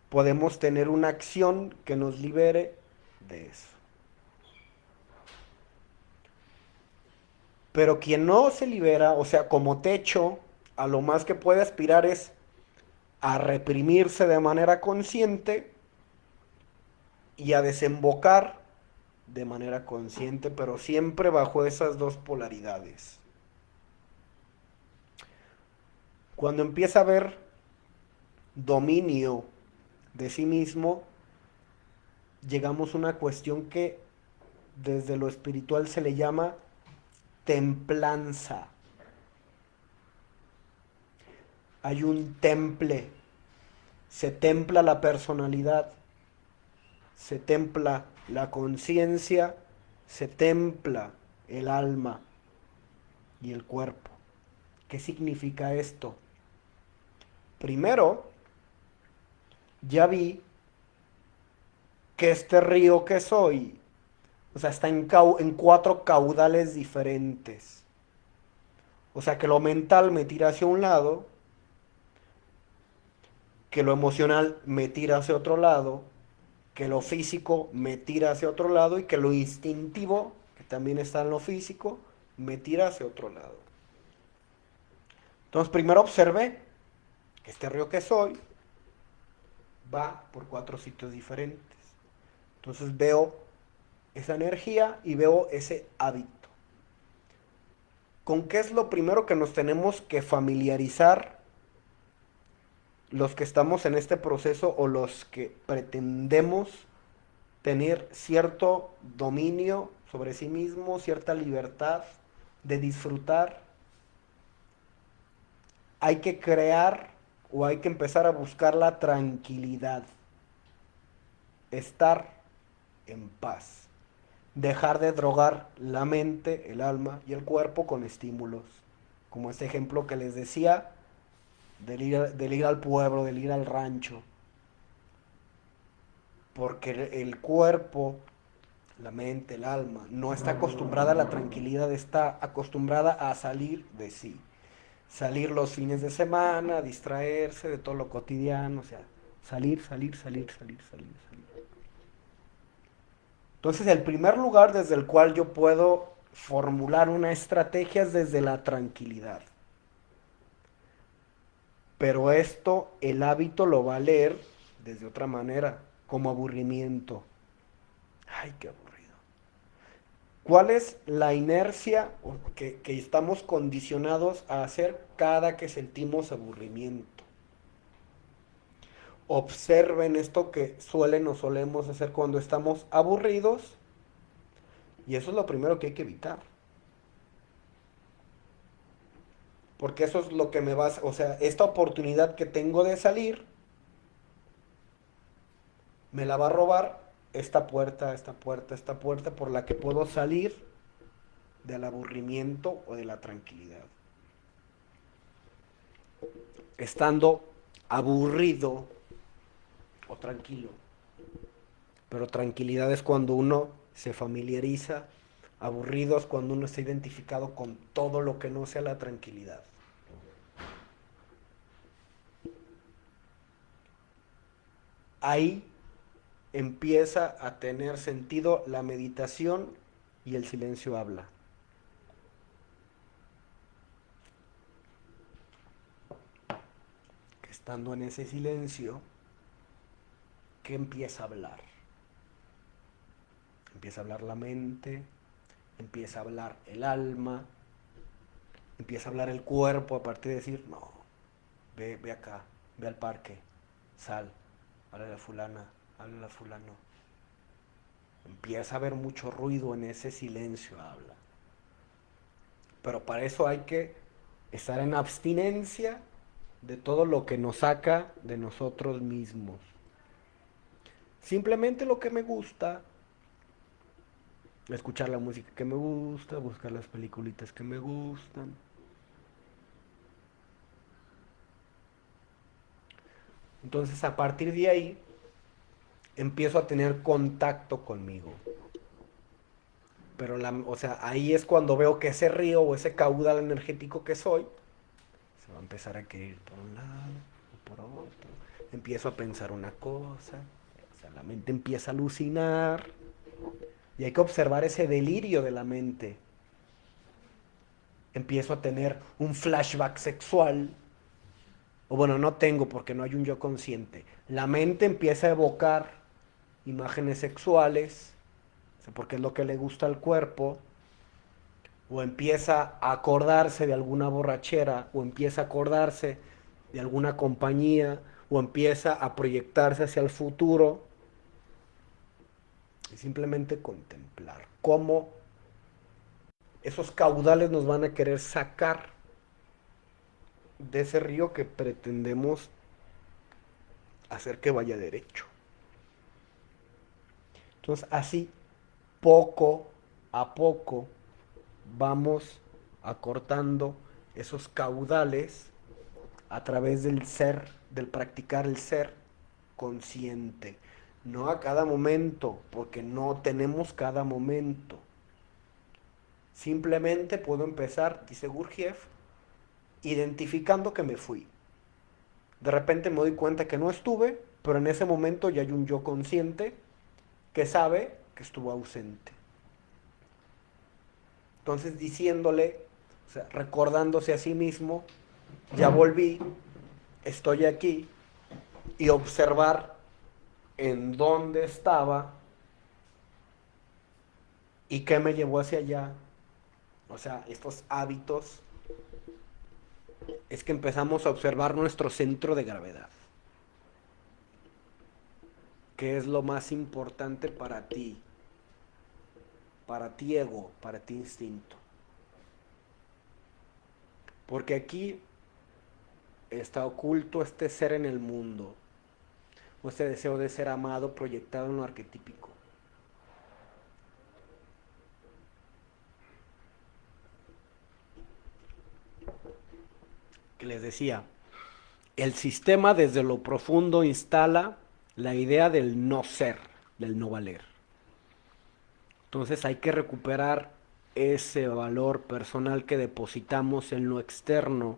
podemos tener una acción que nos libere de eso. Pero quien no se libera, o sea, como techo, a lo más que puede aspirar es a reprimirse de manera consciente y a desembocar de manera consciente, pero siempre bajo esas dos polaridades. Cuando empieza a haber dominio de sí mismo, llegamos a una cuestión que desde lo espiritual se le llama templanza. Hay un temple, se templa la personalidad, se templa la conciencia, se templa el alma y el cuerpo. ¿Qué significa esto? Primero, ya vi que este río que soy, o sea, está en cuatro caudales diferentes. O sea, que lo mental me tira hacia un lado, que lo emocional me tira hacia otro lado, que lo físico me tira hacia otro lado y que lo instintivo, que también está en lo físico, me tira hacia otro lado. Entonces primero observé que este río que soy va por cuatro sitios diferentes. Entonces veo esa energía y veo ese hábito. ¿Con qué es lo primero que nos tenemos que familiarizar los que estamos en este proceso o los que pretendemos tener cierto dominio sobre sí mismo, cierta libertad de disfrutar? Hay que crear o hay que empezar a buscar la tranquilidad, estar en paz, dejar de drogar la mente, el alma y el cuerpo con estímulos, como este ejemplo que les decía del ir al pueblo, del ir al rancho, porque el cuerpo, la mente, el alma, no está acostumbrada a la tranquilidad, está acostumbrada a salir de sí. Salir los fines de semana, distraerse de todo lo cotidiano, o sea, salir, salir, salir, salir, salir, salir. Entonces, el primer lugar desde el cual yo puedo formular una estrategia es desde la tranquilidad. Pero esto, el hábito lo va a leer desde otra manera, como aburrimiento. Ay, qué aburrido. ¿Cuál es la inercia que estamos condicionados a hacer cada que sentimos aburrimiento? Observen esto que suelen o solemos hacer cuando estamos aburridos y eso es lo primero que hay que evitar. Porque eso es lo que me va, o sea, esta oportunidad que tengo de salir me la va a robar esta puerta, esta puerta, esta puerta por la que puedo salir del aburrimiento o de la tranquilidad. Estando aburrido o tranquilo. Pero tranquilidad es cuando uno se familiariza, aburrido es cuando uno está identificado con todo lo que no sea la tranquilidad. Ahí empieza a tener sentido la meditación y el silencio habla. Que estando en ese silencio, ¿qué empieza a hablar? Empieza a hablar la mente, empieza a hablar el alma, empieza a hablar el cuerpo a partir de decir, no, ve acá, ve al parque, sal, habla a la fulana, habla a la fulano. Empieza a haber mucho ruido en ese silencio, habla. Pero para eso hay que estar en abstinencia de todo lo que nos saca de nosotros mismos. Simplemente lo que me gusta, escuchar la música que me gusta, buscar las peliculitas que me gustan. Entonces a partir de ahí empiezo a tener contacto conmigo. Pero o sea, ahí es cuando veo que ese río o ese caudal energético que soy se va a empezar a querer ir por un lado o por otro. Empiezo a pensar una cosa, o sea, la mente empieza a alucinar y hay que observar ese delirio de la mente. Empiezo a tener un flashback sexual, o bueno, no tengo porque no hay un yo consciente. La mente empieza a evocar imágenes sexuales, o sea, porque es lo que le gusta al cuerpo, o empieza a acordarse de alguna borrachera, o empieza a acordarse de alguna compañía, o empieza a proyectarse hacia el futuro, y simplemente contemplar cómo esos caudales nos van a querer sacar de ese río que pretendemos hacer que vaya derecho. Entonces, así, poco a poco, vamos acortando esos caudales a través del ser, del practicar el ser consciente. No a cada momento, porque no tenemos cada momento. Simplemente puedo empezar, dice Gurdjieff, identificando que me fui. De repente me doy cuenta que no estuve, pero en ese momento ya hay un yo consciente que sabe que estuvo ausente. Entonces diciéndole, o sea, recordándose a sí mismo, ya volví, estoy aquí, y observar en dónde estaba y qué me llevó hacia allá. O sea, estos hábitos es que empezamos a observar nuestro centro de gravedad. ¿Qué es lo más importante para ti? Para ti ego, para ti instinto. Porque aquí está oculto este ser en el mundo, o este deseo de ser amado proyectado en lo arquetípico. Que les decía, el sistema desde lo profundo instala la idea del no ser, del no valer. Entonces hay que recuperar ese valor personal que depositamos en lo externo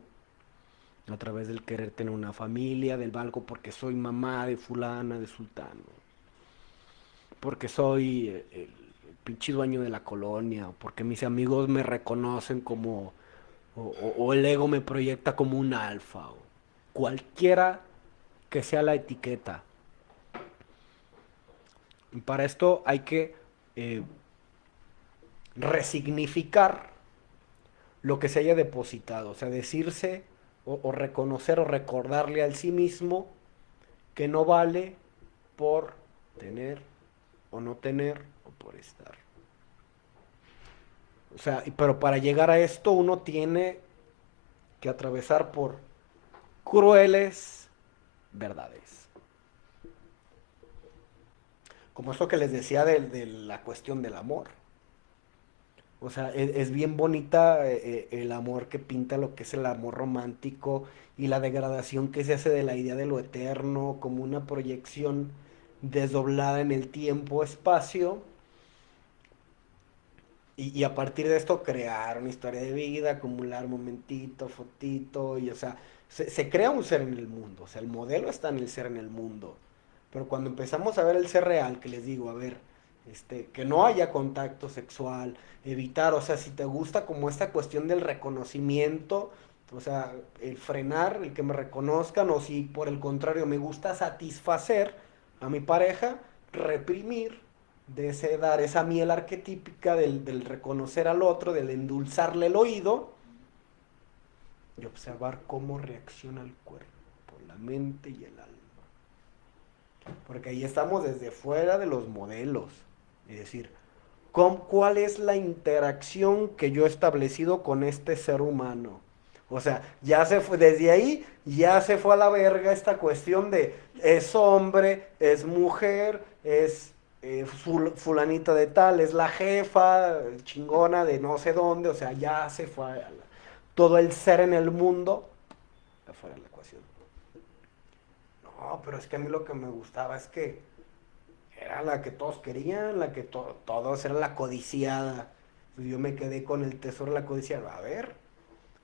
a través del querer tener una familia, del valgo porque soy mamá de fulana, de sultano, porque soy el pinche dueño de la colonia, o porque mis amigos me reconocen como, o el ego me proyecta como un alfa, o cualquiera que sea la etiqueta. Para esto hay que eh, resignificar lo que se haya depositado, o sea, decirse o reconocer o recordarle al sí mismo que no vale por tener o no tener o por estar. O sea, pero para llegar a esto uno tiene que atravesar por crueles verdades. Como eso que les decía de la cuestión del amor. O sea, es bien bonita el amor que pinta lo que es el amor romántico y la degradación que se hace de la idea de lo eterno como una proyección desdoblada en el tiempo-espacio y a partir de esto crear una historia de vida, acumular momentito, fotito y o sea, se crea un ser en el mundo, o sea, el modelo está en el ser en el mundo. Pero cuando empezamos a ver el ser real, que les digo, a ver, que no haya contacto sexual, evitar, o sea, si te gusta como esta cuestión del reconocimiento, o sea, el frenar, el que me reconozcan, o si por el contrario me gusta satisfacer a mi pareja, reprimir de ese dar esa miel arquetípica del reconocer al otro, del endulzarle el oído y observar cómo reacciona el cuerpo, la mente y el alma. Porque ahí estamos desde fuera de los modelos. Es decir, ¿cuál es la interacción que yo he establecido con este ser humano? O sea, ya se fue, desde ahí ya se fue a la verga esta cuestión de es hombre, es mujer, es fulanita de tal, es la jefa, chingona de no sé dónde, o sea, ya se fue todo el ser en el mundo afuera de la ecuación. No, pero es que a mí lo que me gustaba es que era la que todos querían, la que todos era la codiciada. Pues yo me quedé con el tesoro de la codiciada. A ver,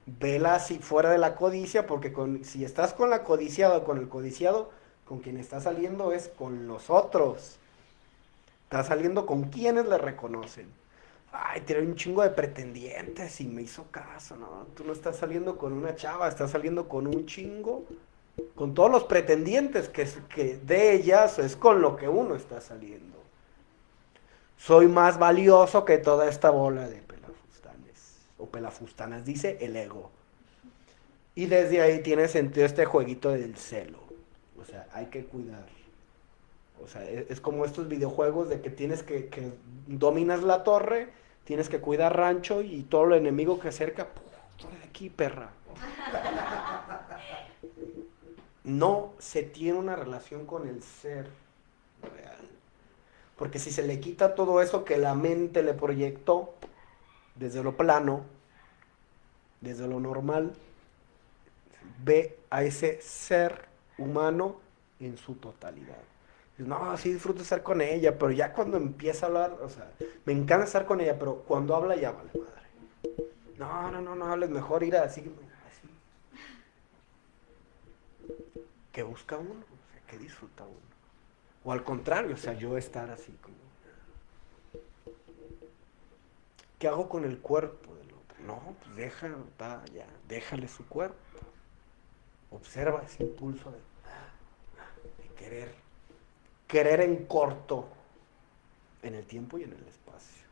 vela así fuera de la codicia, porque si estás con la codiciada o con el codiciado, con quien estás saliendo es con los otros. Estás saliendo con quienes le reconocen. Ay, tiene un chingo de pretendientes y me hizo caso, ¿no? Tú no estás saliendo con una chava, estás saliendo con un chingo, con todos los pretendientes que de ellas es con lo que uno está saliendo. Soy más valioso que toda esta bola de pelafustanes o pelafustanas, dice el ego. Y desde ahí tiene sentido este jueguito del celo. O sea, hay que cuidar. O sea, es como estos videojuegos de que tienes que dominas la torre, tienes que cuidar rancho y todo lo enemigo que acerca, de aquí, perra. No se tiene una relación con el ser real. Porque si se le quita todo eso que la mente le proyectó desde lo plano, desde lo normal, ve a ese ser humano en su totalidad. No, sí disfruto estar con ella, pero ya cuando empieza a hablar, o sea, me encanta estar con ella, pero cuando habla ya vale madre. No, no, no, no hables, mejor ir así, así. ¿Qué busca uno? O sea, ¿qué disfruta uno? O al contrario, o sea, yo estar así como, ¿qué hago con el cuerpo del otro? No, pues deja, va, ya, déjale su cuerpo. Observa ese impulso de querer. Querer en corto, en el tiempo y en el espacio.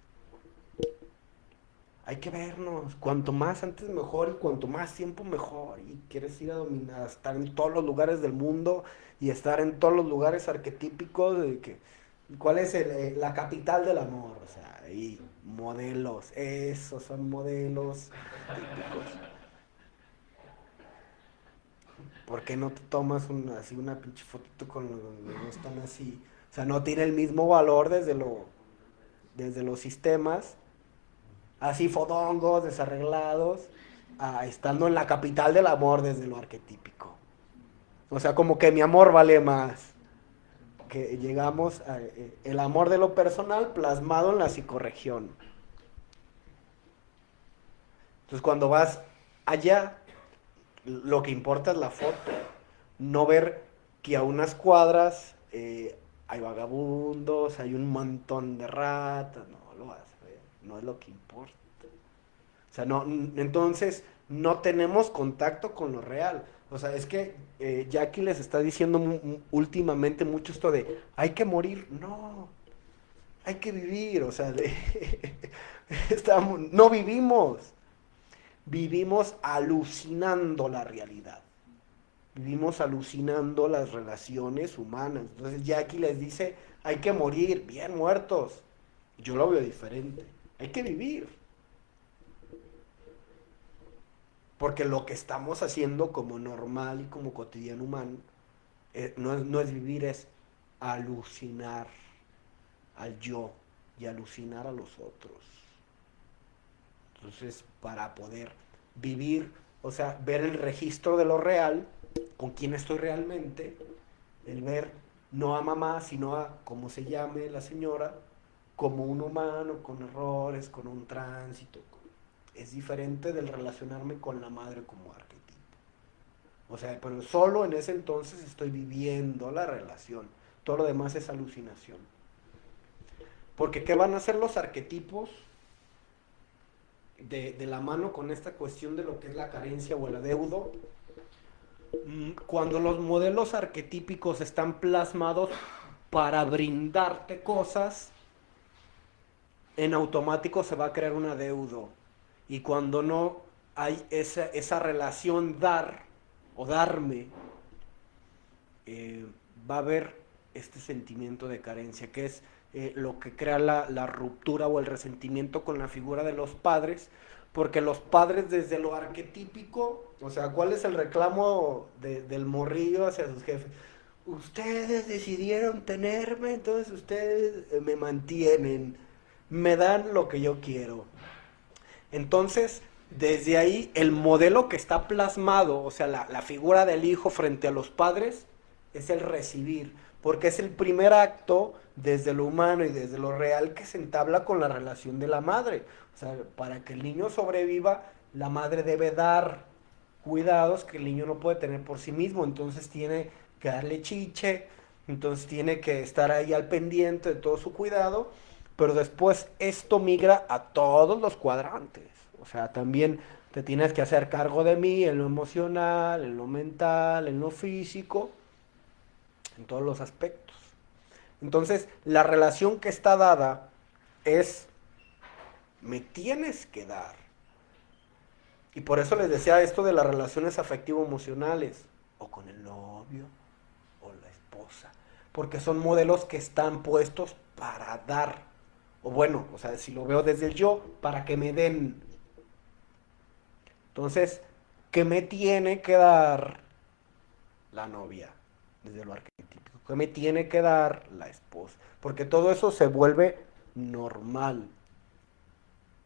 Hay que vernos, cuanto más antes mejor y cuanto más tiempo mejor. Y quieres ir a dominar, a estar en todos los lugares del mundo y estar en todos los lugares arquetípicos de que, ¿cuál es la capital del amor? O sea, y modelos, esos son modelos típicos. ¿Por qué no te tomas así una pinche fotito con los no están así? O sea, no tiene el mismo valor desde los sistemas así fodongos, desarreglados, estando en la capital del amor desde lo arquetípico. O sea, como que mi amor vale más. Que llegamos a el amor de lo personal plasmado en la psicorregión. Entonces, cuando vas allá, lo que importa es la foto. No ver que a unas cuadras hay vagabundos, hay un montón de ratas. No lo vas a ver. No es lo que importa. O sea, no, entonces no tenemos contacto con lo real. O sea, es que Jackie les está diciendo últimamente mucho esto de hay que morir. No, hay que vivir. O sea, no vivimos. Vivimos alucinando la realidad. Vivimos alucinando las relaciones humanas. Entonces Jackie les dice hay que morir, bien muertos. Yo lo veo diferente. Hay que vivir. Porque lo que estamos haciendo como normal y como cotidiano humano no es vivir, es alucinar al yo y alucinar a los otros. Entonces, para poder vivir, o sea, ver el registro de lo real, con quién estoy realmente, el ver no a mamá, sino a cómo se llame la señora, como un humano, con errores, con un tránsito. Es diferente del relacionarme con la madre como arquetipo. O sea, pero solo en ese entonces estoy viviendo la relación. Todo lo demás es alucinación. Porque ¿qué van a hacer los arquetipos de la mano con esta cuestión de lo que es la carencia o el adeudo? Cuando los modelos arquetípicos están plasmados para brindarte cosas, en automático se va a crear un adeudo. Y cuando no hay esa relación dar o darme, va a haber este sentimiento de carencia, que es lo que crea la ruptura o el resentimiento con la figura de los padres, porque los padres desde lo arquetípico, o sea, ¿cuál es el reclamo del morrillo hacia sus jefes? Ustedes decidieron tenerme, entonces ustedes me mantienen, me dan lo que yo quiero. Entonces, desde ahí, el modelo que está plasmado, o sea, la figura del hijo frente a los padres, es el recibir, porque es el primer acto desde lo humano y desde lo real que se entabla con la relación de la madre. O sea, para que el niño sobreviva, la madre debe dar cuidados que el niño no puede tener por sí mismo, entonces tiene que darle chiche, entonces tiene que estar ahí al pendiente de todo su cuidado, pero después esto migra a todos los cuadrantes. O sea, también te tienes que hacer cargo de mí en lo emocional, en lo mental, en lo físico, en todos los aspectos. Entonces, la relación que está dada es, me tienes que dar. Y por eso les decía esto de las relaciones afectivo-emocionales, o con el novio, o la esposa, porque son modelos que están puestos para dar. O bueno, o sea, si lo veo desde el yo, para que me den. Entonces, ¿qué me tiene que dar la novia? Desde lo arquetípico. ¿Qué me tiene que dar la esposa? Porque todo eso se vuelve normal.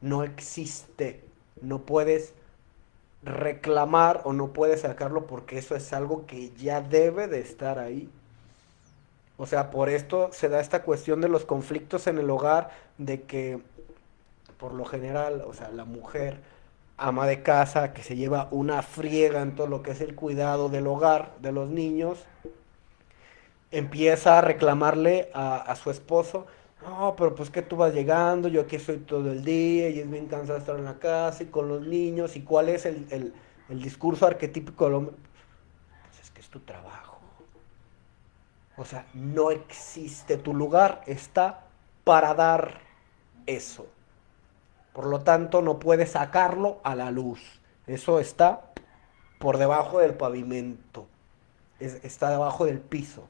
No existe. No puedes reclamar o no puedes sacarlo porque eso es algo que ya debe de estar ahí. O sea, por esto se da esta cuestión de los conflictos en el hogar, de que por lo general, o sea, la mujer ama de casa que se lleva una friega en todo lo que es el cuidado del hogar, de los niños, empieza a reclamarle a su esposo, no, pero pues que tú vas llegando, yo aquí estoy todo el día y es bien cansado de estar en la casa y con los niños, y cuál es el discurso arquetípico del hombre, pues es que es tu trabajo. O sea, no existe, tu lugar está para dar eso. Por lo tanto, no puedes sacarlo a la luz. Eso está por debajo del pavimento. Está debajo del piso.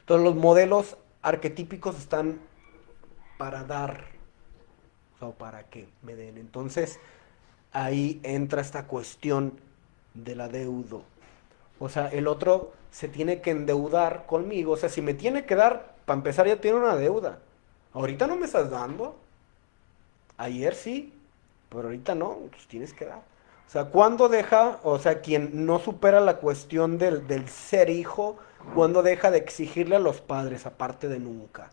Entonces los modelos arquetípicos están para dar, o sea, para que me den. Entonces ahí entra esta cuestión del adeudo. O sea, el otro se tiene que endeudar conmigo. O sea, si me tiene que dar, para empezar ya tiene una deuda. Ahorita no me estás dando. Ayer sí, pero ahorita no, pues tienes que dar. O sea, ¿cuándo deja, o sea, quien no supera la cuestión del ser hijo, cuándo deja de exigirle a los padres, aparte de nunca?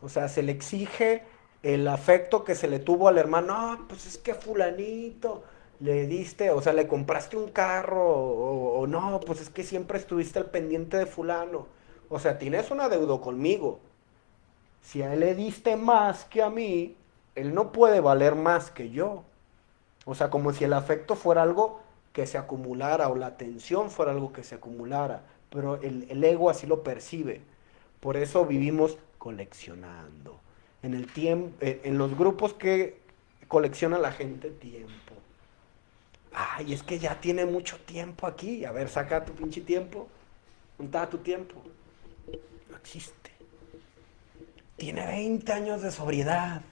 O sea, se le exige el afecto que se le tuvo al hermano. No, pues es que fulanito le diste, o sea, le compraste un carro, o no, pues es que siempre estuviste al pendiente de fulano. O sea, tienes una deuda conmigo. Si a él le diste más que a mí, él no puede valer más que yo. O sea, como si el afecto fuera algo que se acumulara o la atención fuera algo que se acumulara. Pero el ego así lo percibe. Por eso vivimos coleccionando. En el tiempo, en los grupos que colecciona la gente tiempo. Ay, es que ya tiene mucho tiempo aquí. A ver, saca tu pinche tiempo. ¿Dónde está tu tiempo? No existe. Tiene 20 años de sobriedad.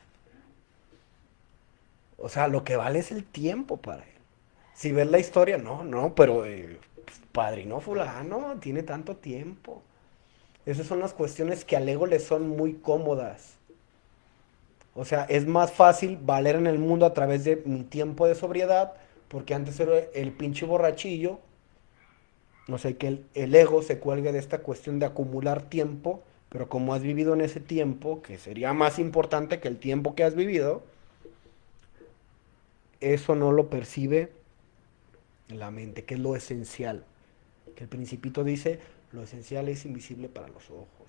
O sea, lo que vale es el tiempo para él. Si ves la historia, no, no, pero padrino fulano tiene tanto tiempo. Esas son las cuestiones que al ego le son muy cómodas. O sea, es más fácil valer en el mundo a través de mi tiempo de sobriedad, porque antes era el pinche borrachillo. O sea, que el ego se cuelgue de esta cuestión de acumular tiempo, pero como has vivido en ese tiempo, que sería más importante que el tiempo que has vivido, eso no lo percibe la mente, que es lo esencial. Que el principito dice, lo esencial es invisible para los ojos.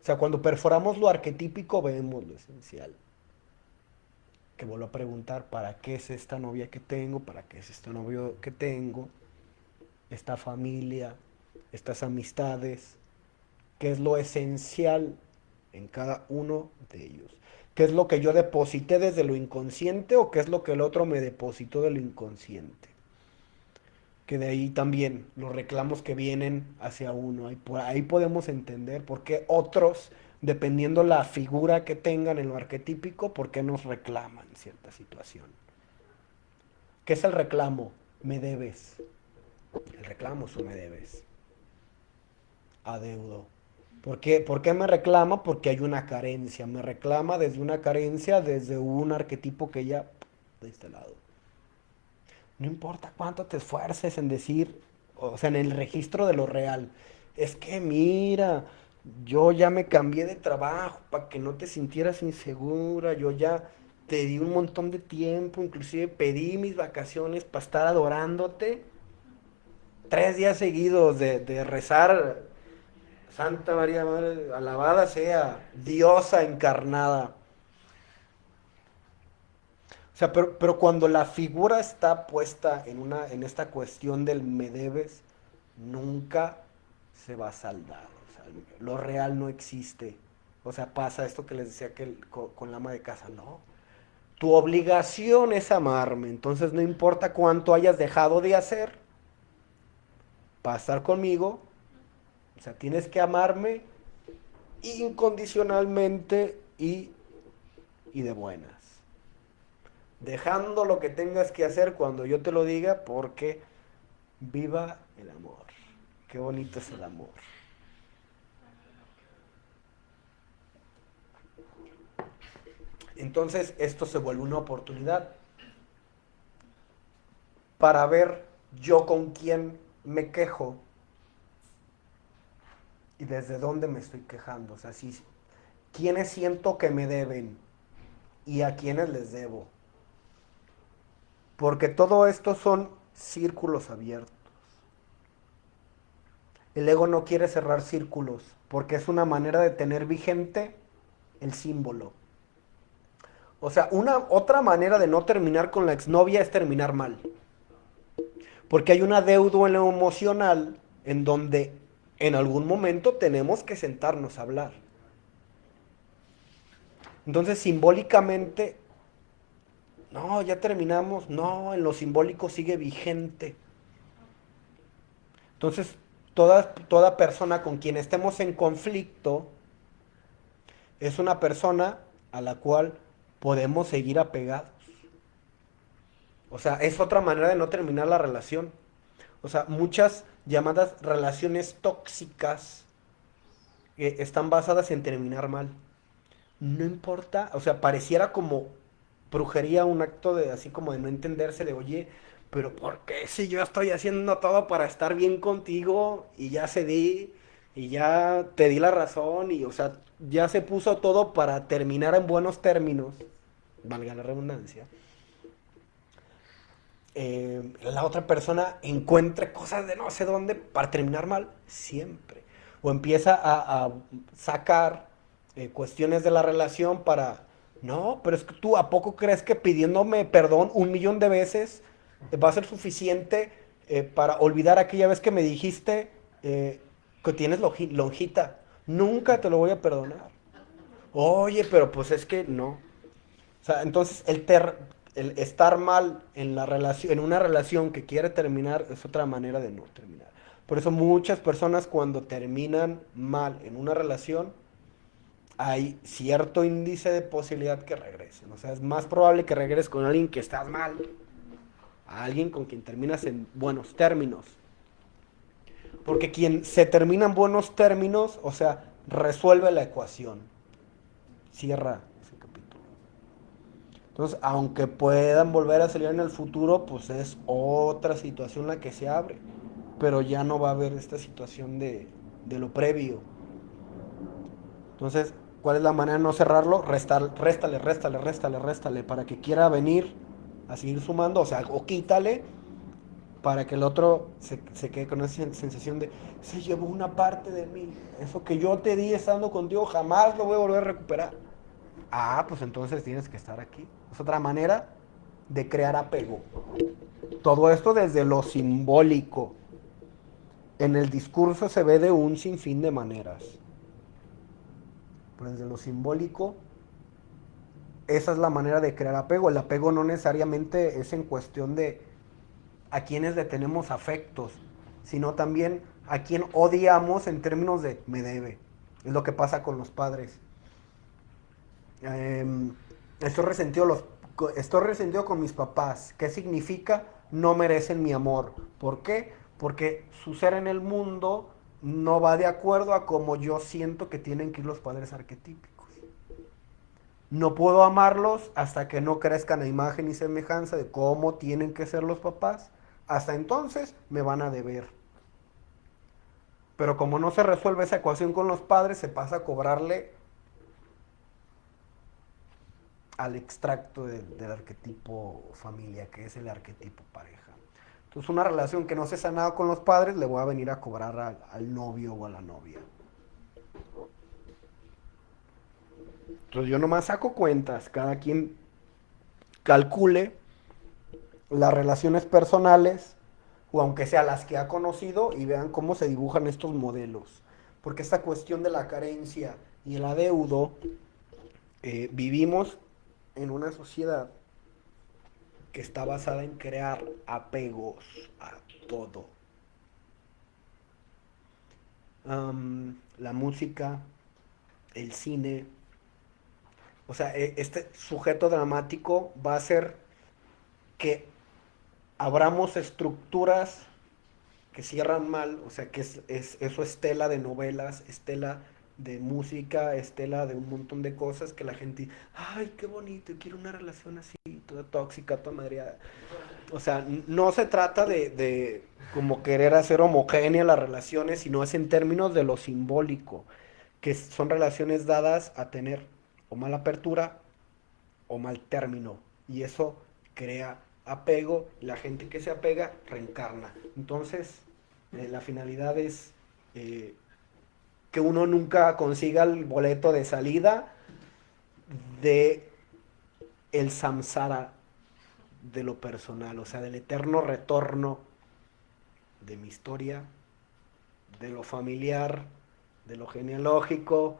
O sea, cuando perforamos lo arquetípico vemos lo esencial. Que vuelvo a preguntar, ¿para qué es esta novia que tengo? ¿Para qué es este novio que tengo? Esta familia, estas amistades. ¿Qué es lo esencial en cada uno de ellos? ¿Qué es lo que yo deposité desde lo inconsciente o qué es lo que el otro me depositó de lo inconsciente? Que de ahí también los reclamos que vienen hacia uno. Ahí, por ahí podemos entender por qué otros dependiendo la figura que tengan en lo arquetípico, por qué nos reclaman cierta situación. ¿Qué es el reclamo? Me debes. El reclamo es un me debes. Adeudo. ¿Por qué me reclama? Porque hay una carencia. Me reclama desde una carencia, desde un arquetipo que ya de este lado. No importa cuánto te esfuerces en decir, o sea, en el registro de lo real. Es que mira, yo ya me cambié de trabajo para que no te sintieras insegura. Yo ya te di un montón de tiempo, inclusive pedí mis vacaciones para estar adorándote. 3 días seguidos de rezar, Santa María Madre, alabada sea, diosa encarnada. O sea, pero cuando la figura está puesta en esta cuestión del me debes, nunca se va a saldar. O sea, lo real no existe. O sea, pasa esto que les decía que con la ama de casa, no. Tu obligación es amarme, entonces no importa cuánto hayas dejado de hacer para estar conmigo, o sea, tienes que amarme incondicionalmente y de buenas. Dejando lo que tengas que hacer cuando yo te lo diga, porque viva el amor. Qué bonito es el amor. Entonces esto se vuelve una oportunidad para ver yo con quién me quejo y desde dónde me estoy quejando. O sea, si, quiénes siento que me deben y a quiénes les debo. Porque todo esto son círculos abiertos. El ego no quiere cerrar círculos porque es una manera de tener vigente el símbolo. O sea, otra manera de no terminar con la exnovia es terminar mal. Porque hay un adeudo en lo emocional en donde en algún momento tenemos que sentarnos a hablar. Entonces, simbólicamente, no, ya terminamos. No, en lo simbólico sigue vigente. Entonces, toda persona con quien estemos en conflicto es una persona a la cual podemos seguir apegados. O sea, es otra manera de no terminar la relación. O sea, muchas llamadas relaciones tóxicas están basadas en terminar mal. No importa, o sea, pareciera como brujería, un acto de así como de no entenderse, de oye, pero ¿por qué si yo estoy haciendo todo para estar bien contigo y ya cedí y ya te di la razón y, o sea, ya se puso todo para terminar en buenos términos, valga la redundancia? La otra persona encuentre cosas de no sé dónde para terminar mal, siempre. O empieza a sacar cuestiones de la relación para, no, pero es que tú, ¿a poco crees que pidiéndome perdón 1 millón de veces va a ser suficiente para olvidar aquella vez que me dijiste que tienes lonjita? Nunca te lo voy a perdonar. Oye, pero pues es que no. O sea, entonces el estar mal en la relación, en una relación que quiere terminar es otra manera de no terminar. Por eso muchas personas cuando terminan mal en una relación hay cierto índice de posibilidad que regresen. O sea, es más probable que regreses con alguien que estás mal a alguien con quien terminas en buenos términos. Porque quien se termina en buenos términos, o sea, resuelve la ecuación. Cierra ese capítulo. Entonces, aunque puedan volver a salir en el futuro, pues es otra situación la que se abre. Pero ya no va a haber esta situación de lo previo. Entonces, ¿cuál es la manera de no cerrarlo? Réstale para que quiera venir a seguir sumando, o sea, o quítale para que el otro se quede con esa sensación de se llevó una parte de mí. Eso que yo te di estando contigo jamás lo voy a volver a recuperar. Ah, pues entonces tienes que estar aquí. Es otra manera de crear apego. Todo esto desde lo simbólico. En el discurso se ve de un sinfín de maneras. Pero desde lo simbólico, esa es la manera de crear apego. El apego no necesariamente es en cuestión de a quienes le tenemos afectos, sino también a quien odiamos en términos de me debe. Es lo que pasa con los padres. Em, estoy resentido estoy resentido con mis papás. ¿Qué significa? No merecen mi amor. ¿Por qué? Porque su ser en el mundo no va de acuerdo a como yo siento que tienen que ir los padres arquetípicos. No puedo amarlos hasta que no crezcan a imagen y semejanza de cómo tienen que ser los papás. Hasta entonces me van a deber. Pero como no se resuelve esa ecuación con los padres, se pasa a cobrarle al extracto del arquetipo familia, que es el arquetipo pareja. Entonces, una relación que no se ha sanado con los padres, le voy a venir a cobrar al novio o a la novia. Entonces, yo nomás saco cuentas, cada quien calcule las relaciones personales, o aunque sea las que ha conocido, y vean cómo se dibujan estos modelos. Porque esta cuestión de la carencia y el adeudo, vivimos en una sociedad que está basada en crear apegos a todo. La música, el cine, o sea, este sujeto dramático va a hacer que abramos estructuras que cierran mal, o sea, que eso es tela de novelas, es tela de música, es tela de un montón de cosas que la gente, ay, qué bonito, quiero una relación así, toda tóxica, toda madreada. O sea, no se trata de como querer hacer homogéneas las relaciones, sino es en términos de lo simbólico, que son relaciones dadas a tener o mala apertura o mal término. Y eso crea apego, y la gente que se apega reencarna. Entonces, la finalidad es que uno nunca consiga el boleto de salida de el samsara de lo personal, o sea, del eterno retorno de mi historia, de lo familiar, de lo genealógico,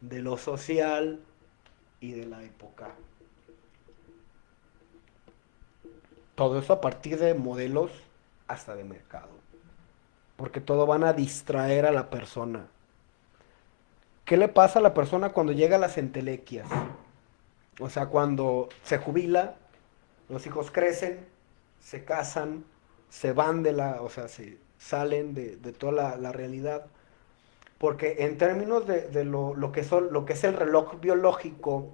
de lo social y de la época. Todo eso a partir de modelos hasta de mercado. Porque todo van a distraer a la persona. ¿Qué le pasa a la persona cuando llega a las entelequias? O sea, cuando se jubila, los hijos crecen, se casan, se van o sea, se salen de toda la realidad. Porque en términos de lo que es el reloj biológico,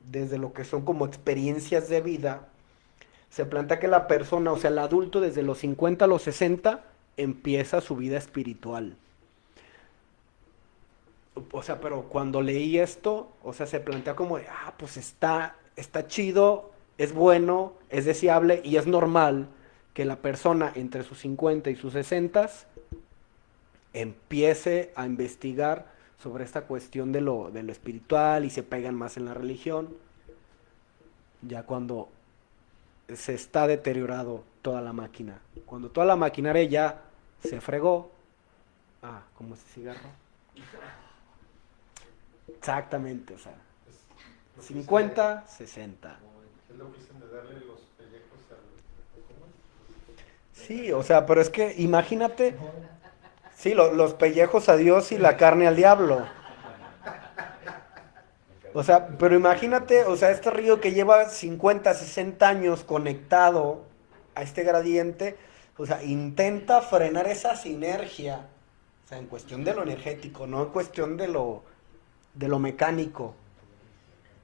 desde lo que son como experiencias de vida, se plantea que la persona, o sea, el adulto desde los 50 a los 60 empieza su vida espiritual. O sea, pero cuando leí esto, o sea, se plantea como de, pues está chido, es bueno, es deseable y es normal que la persona entre sus 50 y sus 60 empiece a investigar sobre esta cuestión de lo espiritual y se pegan más en la religión, ya cuando se está deteriorado toda la máquina. Cuando toda la maquinaria ya se fregó, como ese cigarro. Exactamente, o sea, 50, 60. Es lo que dicen de darle los pellejos al... ¿Cómo es? Sí, o sea, pero es que imagínate, sí, los pellejos a Dios y la carne al diablo. O sea, pero imagínate, o sea, este río que lleva 50, 60 años conectado a este gradiente, o sea, intenta frenar esa sinergia, o sea, en cuestión de lo energético, no en cuestión de lo mecánico.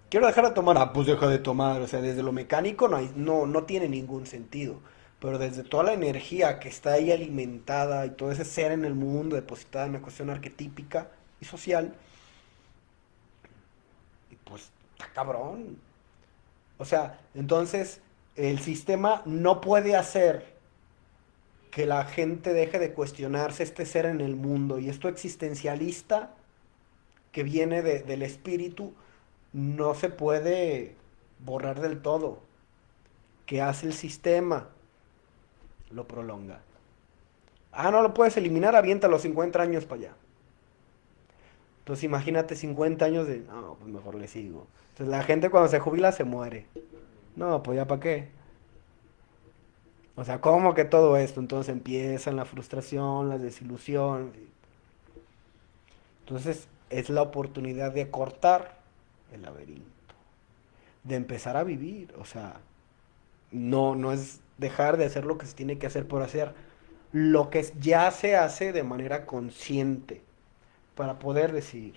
Quiero dejar de tomar, pues deja de tomar, o sea, desde lo mecánico no tiene ningún sentido, pero desde toda la energía que está ahí alimentada y todo ese ser en el mundo depositada en una cuestión arquetípica y social, pues está cabrón. O sea, entonces el sistema no puede hacer que la gente deje de cuestionarse este ser en el mundo y esto existencialista que viene del espíritu no se puede borrar del todo. ¿Qué hace el sistema? Lo prolonga. No lo puedes eliminar, avienta los 50 años para allá. Entonces imagínate 50 años de, no, pues mejor le sigo. Entonces la gente cuando se jubila se muere. No, pues ya para qué. O sea, ¿cómo que todo esto? Entonces empiezan la frustración, la desilusión. Entonces es la oportunidad de cortar el laberinto, de empezar a vivir, o sea, no es dejar de hacer lo que se tiene que hacer por hacer, lo que ya se hace de manera consciente para poder decidir.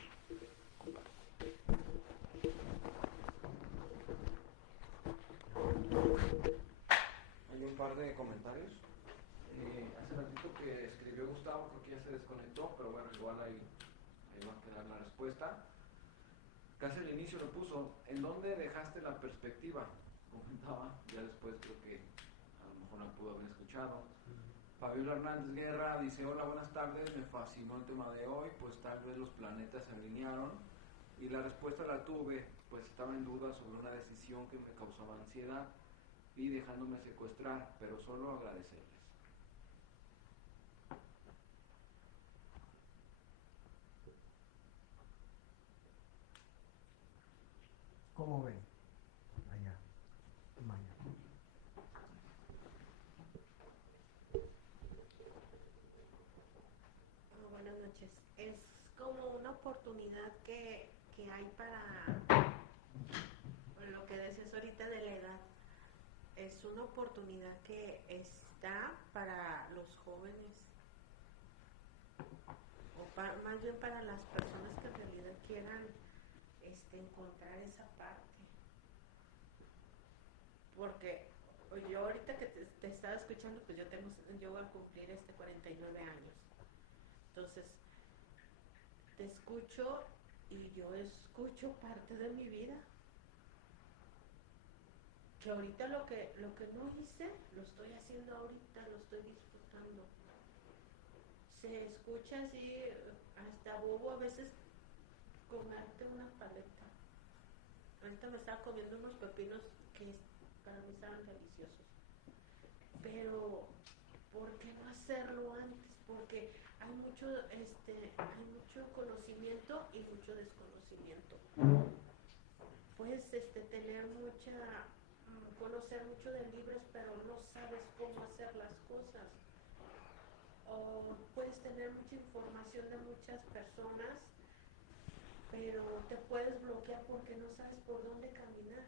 Hay un par de comentarios. Hace ratito que escribió Gustavo, creo que ya se desconectó, pero bueno, igual ahí va a quedar la respuesta. Casi al inicio lo puso, ¿en dónde dejaste la perspectiva? Comentaba, ya después creo que a lo mejor no pudo haber escuchado. Fabiola Hernández Guerra dice, hola, buenas tardes, me fascinó el tema de hoy, pues tal vez los planetas se alinearon. Y la respuesta la tuve, pues estaba en duda sobre una decisión que me causaba ansiedad y dejándome secuestrar, pero solo agradecerles. ¿Cómo ven? Allá, Maya. Buenas noches. Es como una oportunidad que hay para lo que decías ahorita de la edad. Es una oportunidad que está para los jóvenes, o más bien para las personas que en realidad quieran encontrar esa parte. Porque yo ahorita que te estaba escuchando, pues yo voy a cumplir 49 años. Entonces, te escucho y yo escucho parte de mi vida. Que ahorita lo que no hice, lo estoy haciendo ahorita, lo estoy disfrutando. Se escucha así, hasta bobo a veces comerte una paleta. Ahorita me estaba comiendo unos pepinos que para mí estaban deliciosos. Pero, ¿por qué no hacerlo antes? Porque hay mucho conocimiento y mucho desconocimiento. Puedes conocer mucho de libros, pero no sabes cómo hacer las cosas. O puedes tener mucha información de muchas personas, pero te puedes bloquear porque no sabes por dónde caminar,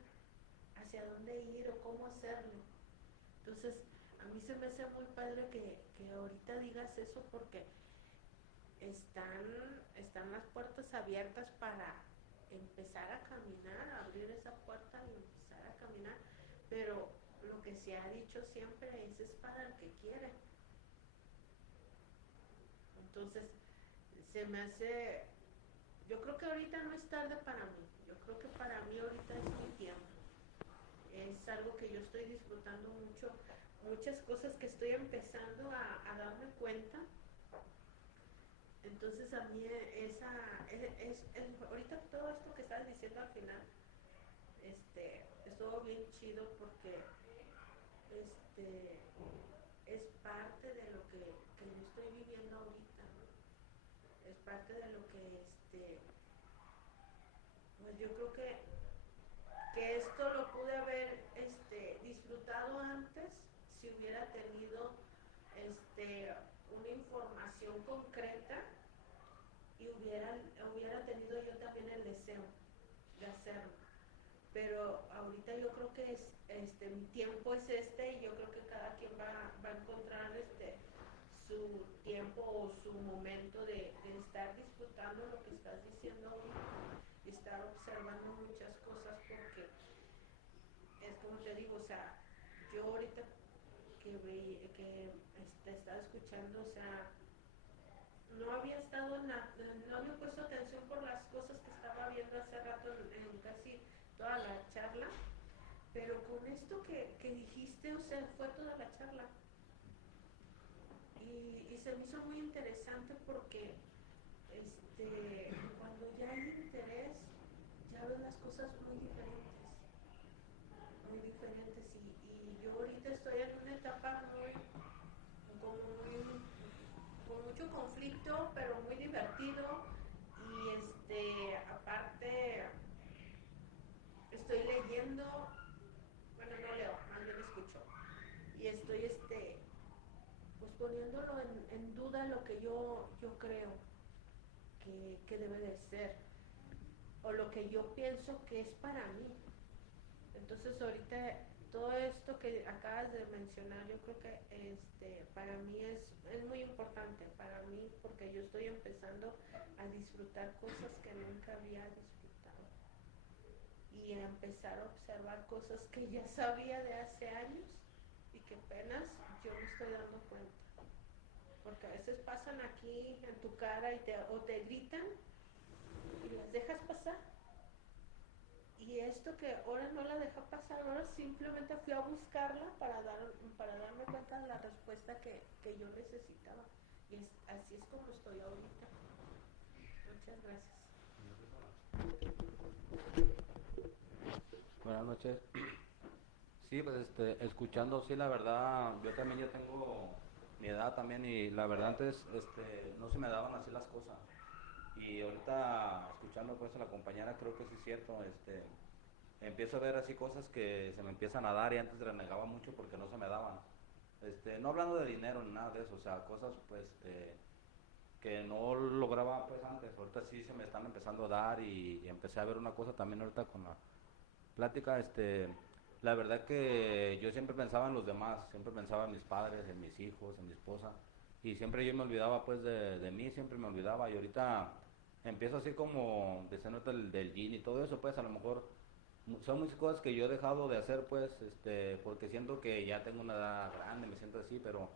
hacia dónde ir o cómo hacerlo. Entonces, a mí se me hace muy padre que ahorita digas eso, porque están las puertas abiertas para empezar a caminar, abrir esa puerta y empezar a caminar, pero lo que se ha dicho siempre es para el que quiere. Entonces, se me hace, yo creo que ahorita no es tarde para mí, yo creo que para mí ahorita es mi tiempo. Es algo que yo estoy disfrutando mucho, muchas cosas que estoy empezando a darme cuenta. Entonces a mí ahorita todo esto que estás diciendo al final, estuvo bien chido porque es parte de lo que yo estoy viviendo ahorita, ¿no? Es parte de lo que pues yo creo que esto lo pude haber disfrutado antes si hubiera tenido una información concreta y hubiera tenido yo también el deseo de hacerlo. Pero ahorita yo creo que mi tiempo es y yo creo que cada quien va a encontrar su tiempo o su momento de estar disfrutando lo que estás diciendo ahorita y estar observando muchas cosas, porque es como te digo, o sea, yo ahorita que estaba escuchando, o sea, no había no había puesto atención por las cosas que estaba viendo hace rato en casi toda la charla, pero con esto que dijiste, o sea, fue toda la charla. Y se me hizo muy interesante porque cuando ya hay interés, ya ves las cosas muy diferentes, y yo ahorita estoy en una etapa con mucho conflicto, pero muy divertido. Y aparte estoy leyendo, bueno, no leo, más bien escucho, y estoy pues poniéndolo en duda lo que yo creo. que debe de ser, o lo que yo pienso que es para mí. Entonces ahorita todo esto que acabas de mencionar, yo creo que para mí es muy importante, para mí, porque yo estoy empezando a disfrutar cosas que nunca había disfrutado y a empezar a observar cosas que ya sabía de hace años y que apenas yo me estoy dando cuenta. Porque a veces pasan aquí en tu cara o te gritan y las dejas pasar. Y esto que ahora no la dejé pasar, ahora simplemente fui a buscarla para darme cuenta de la respuesta que yo necesitaba. Y así es como estoy ahorita. Muchas gracias. Buenas noches. Sí, pues escuchando, sí, la verdad, yo también ya tengo mi edad también y la verdad antes no se me daban así las cosas. Y ahorita escuchando pues a la compañera creo que sí es cierto, empiezo a ver así cosas que se me empiezan a dar y antes renegaba mucho porque no se me daban. No hablando de dinero ni nada de eso, o sea, cosas pues que no lograba pues antes, ahorita sí se me están empezando a dar y empecé a ver una cosa también ahorita con la plática, la verdad que yo siempre pensaba en los demás, siempre pensaba en mis padres, en mis hijos, en mi esposa, y siempre yo me olvidaba pues de mí, siempre me olvidaba, y ahorita empiezo así como diciendo del gym y todo eso, pues a lo mejor son muchas cosas que yo he dejado de hacer pues, porque siento que ya tengo una edad grande, me siento así, pero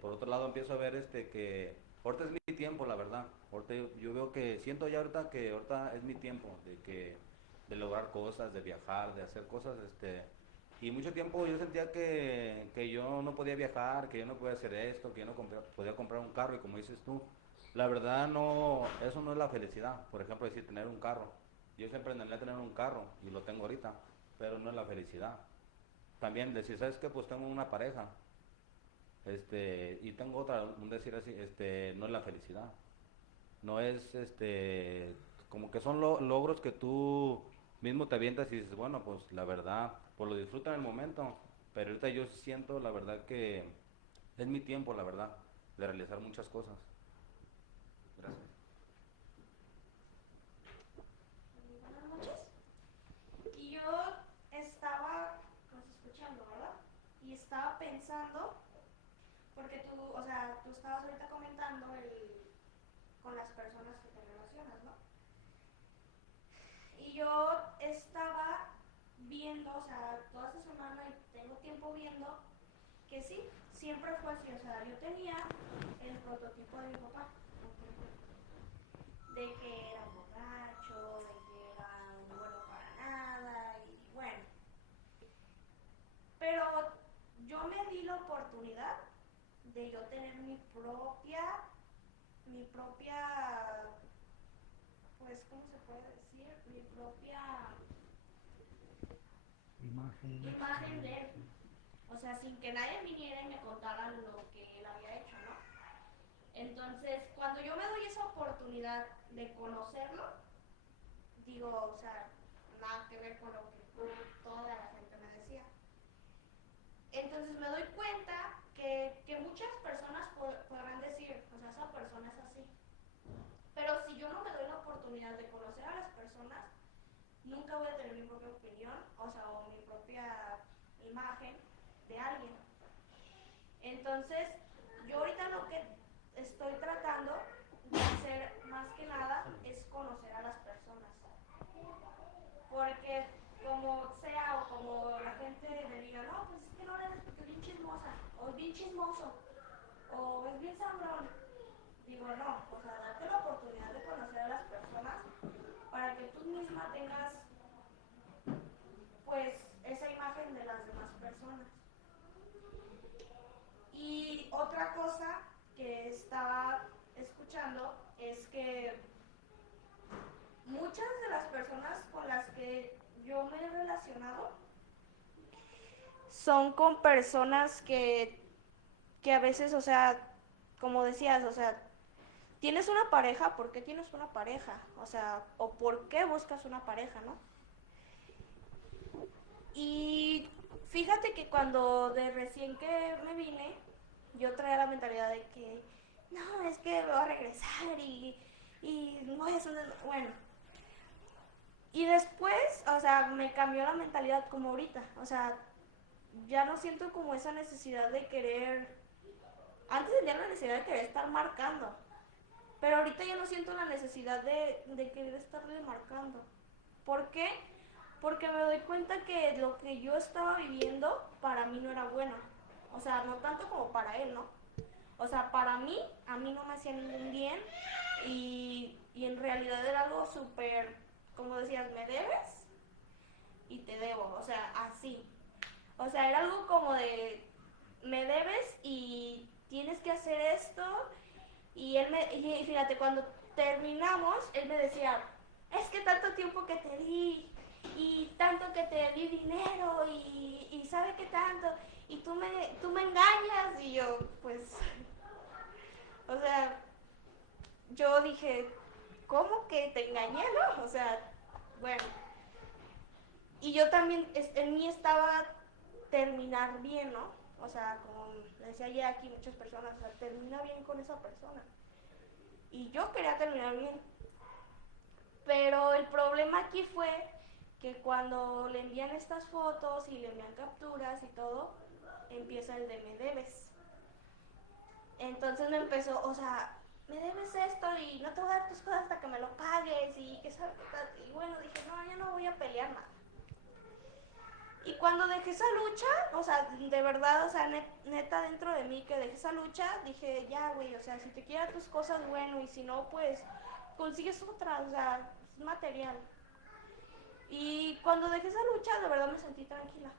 por otro lado empiezo a ver que ahorita es mi tiempo, la verdad, ahorita yo veo que, siento ya ahorita que ahorita es mi tiempo, de lograr cosas, de viajar, de hacer cosas, y mucho tiempo yo sentía que yo no podía viajar, que yo no podía hacer esto, que yo no podía comprar un carro, y como dices tú, la verdad no, eso no es la felicidad, por ejemplo, decir tener un carro, yo siempre anhelé tener un carro, y lo tengo ahorita, pero no es la felicidad. También decir, ¿sabes qué? Pues tengo una pareja, y tengo otra, un decir así, no es la felicidad, no es, como que son logros que tú mismo te avientas y dices, bueno, pues la verdad, pues lo disfruto en el momento, pero ahorita yo siento, la verdad, que es mi tiempo, la verdad, de realizar muchas cosas. Gracias. Buenas noches. Y yo estaba pues, escuchando, ¿verdad? Y estaba pensando, porque tú, o sea, tú estabas ahorita comentando con las personas que te relacionas, ¿no? Y yo estaba viendo, o sea, toda esta semana y tengo tiempo viendo que sí, siempre fue así, o sea, yo tenía el prototipo de mi papá, de que era borracho, de que era un bueno para nada, y bueno. Pero yo me di la oportunidad de yo tener mi propia, pues, ¿cómo se puede decir? Mi propia imagen de él. O sea, sin que nadie viniera y me contara lo que él había hecho, ¿no? Entonces, cuando yo me doy esa oportunidad de conocerlo, digo, o sea, nada que ver con lo que toda la gente me decía. Entonces me doy cuenta que muchas personas podrán decir, o sea, esa persona es así. Pero si yo no me doy la oportunidad de conocer a las personas, nunca voy a tener mi propia opinión, o sea, o mi propia imagen de alguien. Entonces, yo ahorita lo que estoy tratando de hacer más que nada es conocer a las personas. Porque como sea o como la gente me diga, no, pues es que no eres porque es bien chismosa, o es bien chismoso, o es bien sangrón. Digo, no, o sea, darte la oportunidad de conocer a las personas para que tú misma tengas, pues, esa imagen de las demás personas. Y otra cosa que estaba escuchando es que muchas de las personas con las que yo me he relacionado son con personas que a veces, o sea, como decías, o sea, tienes una pareja, ¿por qué tienes una pareja? O sea, o por qué buscas una pareja, ¿no? Y fíjate que cuando de recién que me vine, yo traía la mentalidad de que, no, es que me voy a regresar y no voy a hacer nada. Bueno, y después, o sea, me cambió la mentalidad como ahorita, o sea, ya no siento como esa necesidad de querer, antes tenía la necesidad de querer estar marcando, pero ahorita ya no siento la necesidad de querer estarle marcando. ¿Por qué? Porque me doy cuenta que lo que yo estaba viviendo para mí no era bueno. O sea, no tanto como para él, ¿no? O sea, para mí, a mí no me hacía ningún bien y en realidad era algo súper, como decías, me debes y te debo, o sea, así. O sea, era algo como de, me debes y tienes que hacer esto. Y fíjate, cuando terminamos, él me decía, es que tanto tiempo que te di y tanto que te di dinero y sabe qué tanto y tú me engañas y yo pues, o sea, yo dije, ¿cómo que te engañé, no? O sea, bueno, y yo también, en mí estaba terminar bien, ¿no? O sea, como le decía ya aquí muchas personas, o sea, termina bien con esa persona. Y yo quería terminar bien. Pero el problema aquí fue que cuando le envían estas fotos y le envían capturas y todo, empieza el de me debes. Entonces me empezó, o sea, me debes esto y no te voy a dar tus cosas hasta que me lo pagues y que sabes. Y bueno, dije, no, ya no voy a pelear nada. Y cuando dejé esa lucha, o sea, de verdad, o sea, neta dentro de mí que dejé esa lucha, dije, ya, güey, o sea, si te quieres tus cosas, bueno, y si no, pues consigues otra, o sea, es material. Y cuando dejé esa lucha, de verdad me sentí tranquila.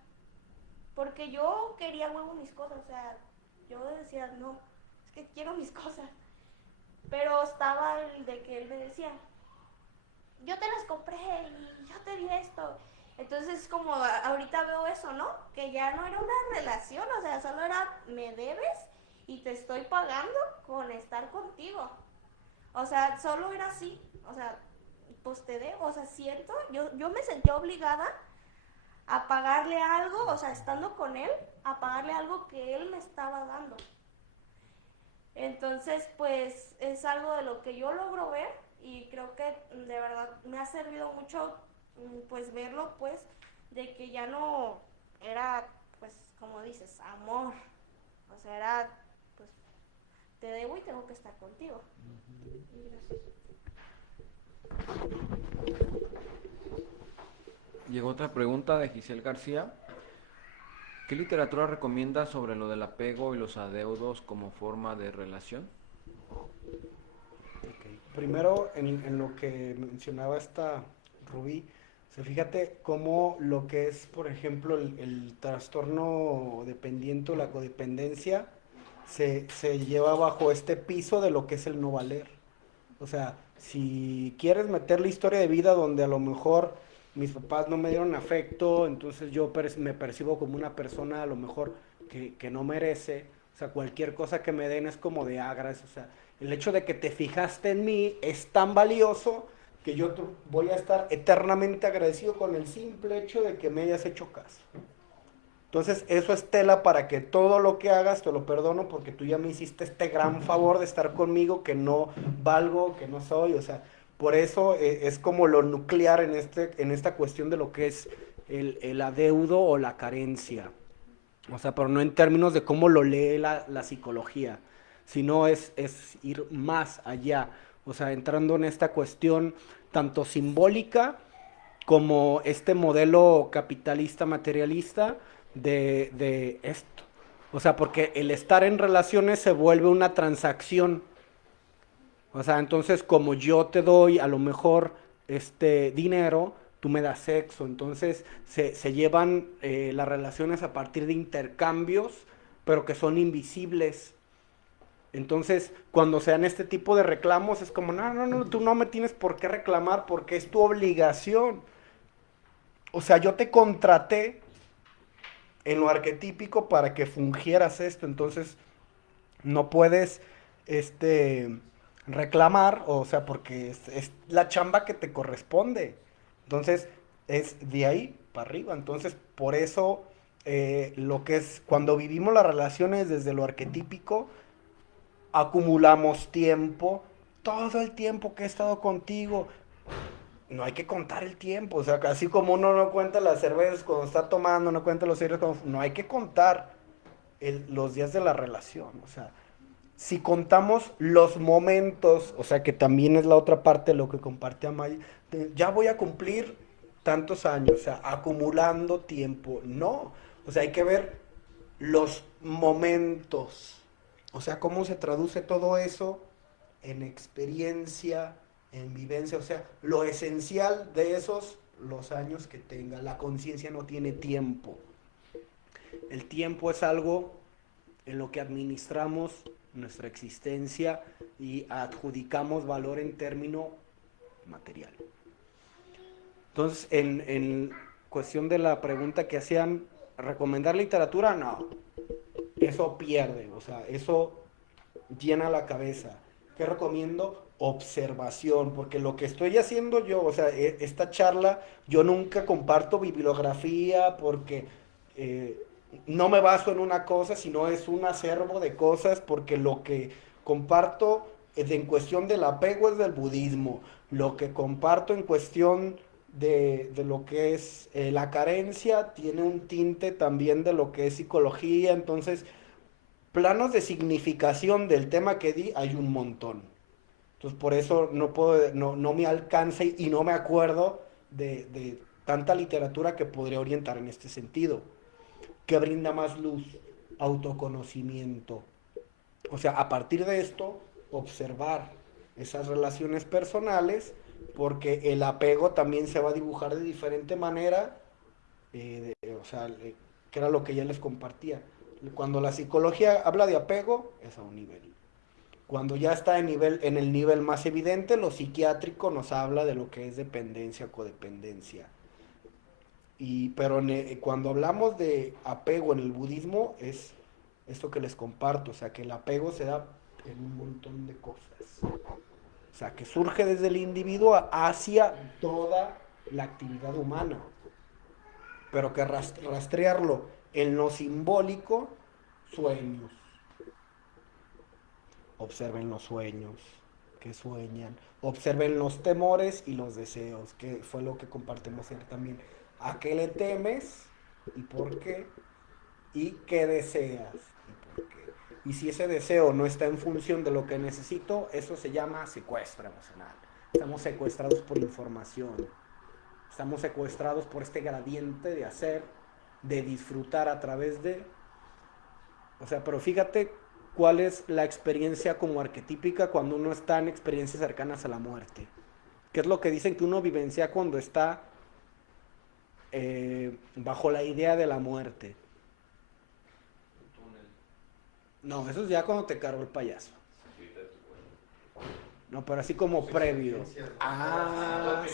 Porque yo quería huevo mis cosas, o sea, yo decía, no, es que quiero mis cosas. Pero estaba el de que él me decía, yo te las compré y yo te di esto. Entonces como ahorita veo eso, ¿no? Que ya no era una relación, o sea, solo era me debes y te estoy pagando con estar contigo. O sea, solo era así, o sea, pues te debo, o sea, siento, yo me sentí obligada a pagarle algo, o sea, estando con él, a pagarle algo que él me estaba dando. Entonces, pues es algo de lo que yo logro ver y creo que de verdad me ha servido mucho pues verlo, pues de que ya no era, pues como dices, amor, o sea, era pues te debo y tengo que estar contigo. Y gracias. Llegó otra pregunta de Giselle García. ¿Qué literatura recomiendas sobre lo del apego y los adeudos como forma de relación? Okay. Primero, en lo que mencionaba esta Rubí, o sea, fíjate cómo lo que es, por ejemplo, el trastorno dependiente o la codependencia se lleva bajo este piso de lo que es el no valer. O sea, si quieres meter la historia de vida donde a lo mejor mis papás no me dieron afecto, entonces yo me percibo como una persona a lo mejor que no merece, o sea, cualquier cosa que me den es como de agras, o sea, el hecho de que te fijaste en mí es tan valioso que yo voy a estar eternamente agradecido con el simple hecho de que me hayas hecho caso. Entonces, eso es tela para que todo lo que hagas te lo perdono porque tú ya me hiciste este gran favor de estar conmigo que no valgo, que no soy, o sea, por eso es como lo nuclear en esta cuestión de lo que es el adeudo o la carencia. O sea, pero no en términos de cómo lo lee la psicología, sino es ir más allá. O sea, entrando en esta cuestión tanto simbólica como este modelo capitalista materialista de esto. O sea, porque el estar en relaciones se vuelve una transacción. O sea, entonces como yo te doy a lo mejor dinero, tú me das sexo. Entonces se llevan las relaciones a partir de intercambios, pero que son invisibles. Entonces, cuando se dan este tipo de reclamos, es como, no, tú no me tienes por qué reclamar porque es tu obligación. O sea, yo te contraté en lo arquetípico para que fungieras esto, entonces no puedes reclamar, o sea, porque es la chamba que te corresponde. Entonces, es de ahí para arriba. Entonces, por eso lo que es cuando vivimos las relaciones desde lo arquetípico, acumulamos tiempo todo el tiempo que he estado contigo. No hay que contar el tiempo, o sea, así como uno no cuenta las cervezas cuando está tomando, no cuenta los cigarros cuando... No hay que contar los días de la relación, o sea, si contamos los momentos, o sea, que también es la otra parte de lo que comparte Amaya, ya voy a cumplir tantos años, o sea, acumulando tiempo, no, o sea, hay que ver los momentos, o sea, cómo se traduce todo eso en experiencia, en vivencia, o sea, lo esencial de esos, los años que tenga, la conciencia no tiene tiempo, el tiempo es algo en lo que administramos nuestra existencia y adjudicamos valor en término material. Entonces, en cuestión de la pregunta que hacían, ¿recomendar literatura? No, eso pierde, o sea, eso llena la cabeza. ¿Qué recomiendo? Observación, porque lo que estoy haciendo yo, o sea, esta charla, yo nunca comparto bibliografía porque no me baso en una cosa, sino es un acervo de cosas, porque lo que comparto en cuestión del apego es del budismo, lo que comparto en cuestión de lo que es la carencia tiene un tinte también de lo que es psicología, entonces planos de significación del tema que di hay un montón. Entonces por eso no puedo, no me alcanza y no me acuerdo de tanta literatura que podría orientar en este sentido. ¿Qué brinda más luz? Autoconocimiento. O sea, a partir de esto, observar esas relaciones personales, porque el apego también se va a dibujar de diferente manera, o sea, que era lo que ya les compartía. Cuando la psicología habla de apego, es a un nivel. Cuando ya está en el nivel más evidente, lo psiquiátrico nos habla de lo que es dependencia, codependencia. Pero cuando hablamos de apego en el budismo, es esto que les comparto, o sea, que el apego se da en un montón de cosas. O sea, que surge desde el individuo hacia toda la actividad humana. Pero que rastrearlo en lo simbólico, sueños. Observen los sueños, que sueñan. Observen los temores y los deseos, que fue lo que compartimos ayer también. ¿A qué le temes y por qué? ¿Y qué deseas y por qué? Y si ese deseo no está en función de lo que necesito, eso se llama secuestro emocional. Estamos secuestrados por información. Estamos secuestrados por este gradiente de hacer, de disfrutar a través de... O sea, pero fíjate cuál es la experiencia como arquetípica cuando uno está en experiencias cercanas a la muerte. ¿Qué es lo que dicen que uno vivencia cuando está bajo la idea de la muerte? No, eso es ya cuando te cargó el payaso. No, pero así como previo. Ah,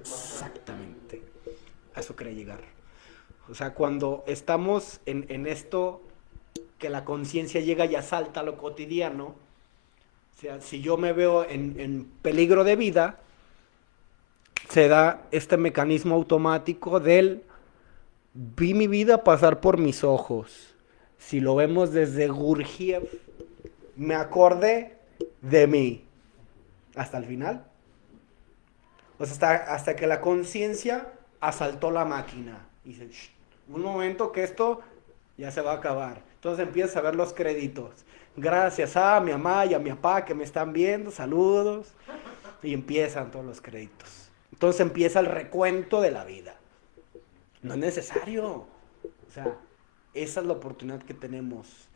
exactamente. A eso quería llegar. O sea, cuando estamos en esto, que la conciencia llega y asalta lo cotidiano, o sea, si yo me veo en peligro de vida, se da este mecanismo automático del vi mi vida pasar por mis ojos. Si lo vemos desde Gurdjieff, me acordé de mí. Hasta el final. O sea, hasta que la conciencia asaltó la máquina. Y dice, un momento que esto ya se va a acabar. Entonces empiezas a ver los créditos. Gracias a mi mamá y a mi papá que me están viendo, saludos. Y empiezan todos los créditos. Entonces empieza el recuento de la vida. No es necesario. O sea, esa es la oportunidad que tenemos.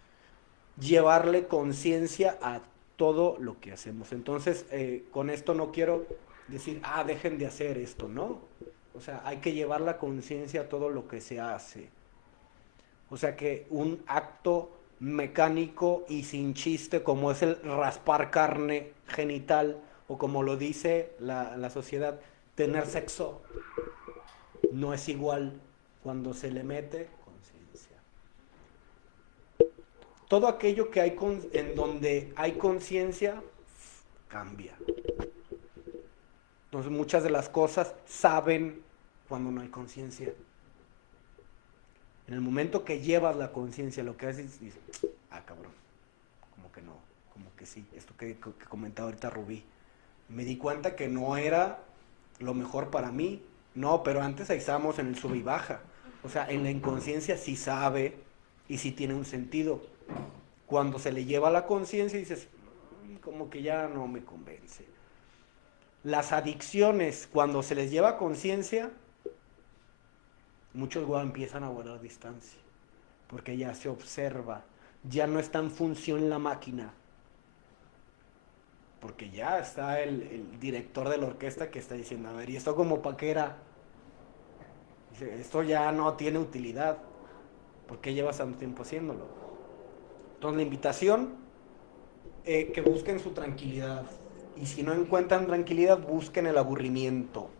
Llevarle conciencia a todo lo que hacemos. Entonces, con esto no quiero decir, dejen de hacer esto, ¿no? O sea, hay que llevar la conciencia a todo lo que se hace. O sea, que un acto mecánico y sin chiste, como es el raspar carne genital, o como lo dice la sociedad, tener sexo, no es igual cuando se le mete conciencia. Todo aquello que hay en donde hay conciencia cambia. Entonces muchas de las cosas saben cuando no hay conciencia. En el momento que llevas la conciencia, lo que haces, dices, cabrón, como que no, como que sí, esto que comentaba ahorita Rubí. Me di cuenta que no era lo mejor para mí, no, pero antes ahí estábamos en el sube y baja. O sea, en la inconsciencia sí sabe y sí tiene un sentido. Cuando se le lleva a la conciencia dices, como que ya no me convence. Las adicciones, cuando se les lleva a conciencia, muchos empiezan a guardar distancia, porque ya se observa, ya no está en función la máquina, porque ya está el director de la orquesta que está diciendo, a ver, ¿y esto como pa' qué era? Dice, esto ya no tiene utilidad, ¿por qué llevas tanto tiempo haciéndolo? Entonces la invitación, que busquen su tranquilidad, y si no encuentran tranquilidad, busquen el aburrimiento.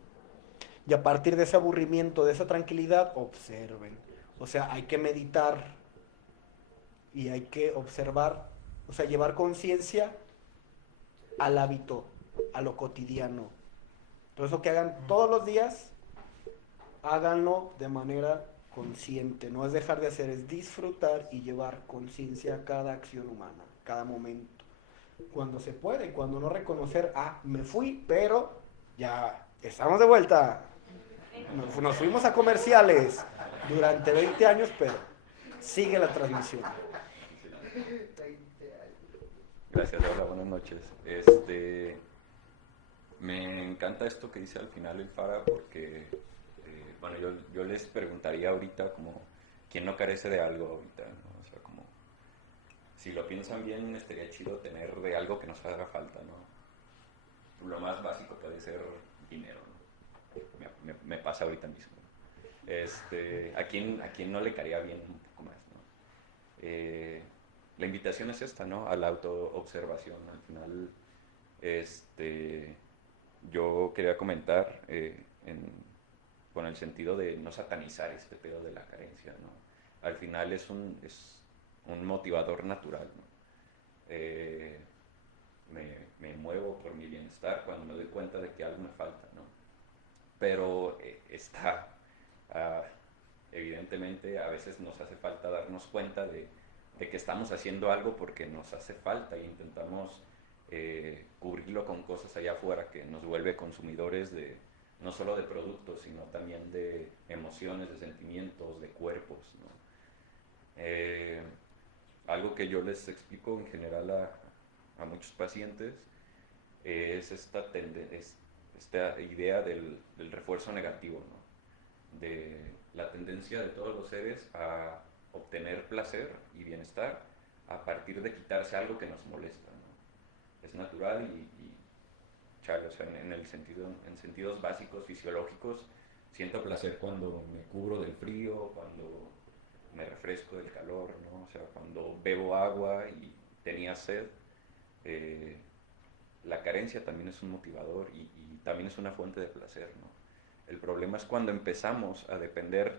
Y a partir de ese aburrimiento, de esa tranquilidad, observen. O sea, hay que meditar y hay que observar, o sea, llevar conciencia al hábito, a lo cotidiano. Entonces, lo que hagan todos los días, háganlo de manera consciente. No es dejar de hacer, es disfrutar y llevar conciencia a cada acción humana, cada momento. Cuando se puede, cuando no reconocer, me fui, pero ya estamos de vuelta. Nos fuimos a comerciales durante 20 años, pero sigue la transmisión. Gracias, Laura. Buenas noches. Me encanta esto que dice al final el Fara porque, bueno, yo les preguntaría ahorita como, ¿quién no carece de algo ahorita? ¿No? O sea, como, si lo piensan bien, estaría chido tener de algo que nos haga falta, ¿no? Lo más básico puede ser dinero, ¿no? Me pasa ahorita mismo. ¿A quién no le caería bien un poco más, ¿no? La invitación es esta, ¿no? A la autoobservación. Al final, yo quería comentar con el sentido de no satanizar este pedo de la carencia, ¿no? Al final es un motivador natural, ¿no? Me muevo por mi bienestar cuando me doy cuenta de que algo me falta, ¿no? Pero evidentemente a veces nos hace falta darnos cuenta de que estamos haciendo algo porque nos hace falta e intentamos cubrirlo con cosas allá afuera que nos vuelve consumidores no solo de productos, sino también de emociones, de sentimientos, de cuerpos, ¿no? Algo que yo les explico en general a muchos pacientes es esta idea del refuerzo negativo, ¿no? De la tendencia de todos los seres a obtener placer y bienestar a partir de quitarse algo que nos molesta, ¿no? Es natural chale, o sea, en sentidos básicos, fisiológicos, siento placer cuando me cubro del frío, cuando me refresco del calor, ¿no? O sea, cuando bebo agua y tenía sed. La carencia también es un motivador y también es una fuente de placer, ¿no? El problema es cuando empezamos a depender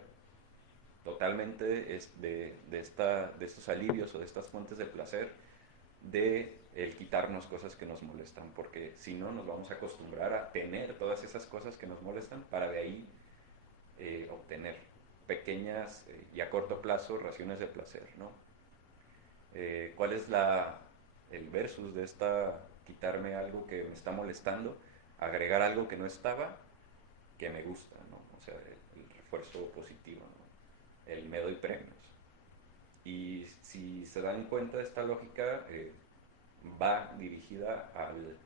totalmente de estos alivios o de estas fuentes de placer, de el quitarnos cosas que nos molestan, porque si no nos vamos a acostumbrar a tener todas esas cosas que nos molestan para de ahí obtener pequeñas y a corto plazo raciones de placer, ¿no? ¿Cuál es el versus de quitarme algo que me está molestando, agregar algo que no estaba, que me gusta, ¿no? O sea, el refuerzo positivo, ¿no? El me doy premios. Y si se dan cuenta de esta lógica, va dirigida al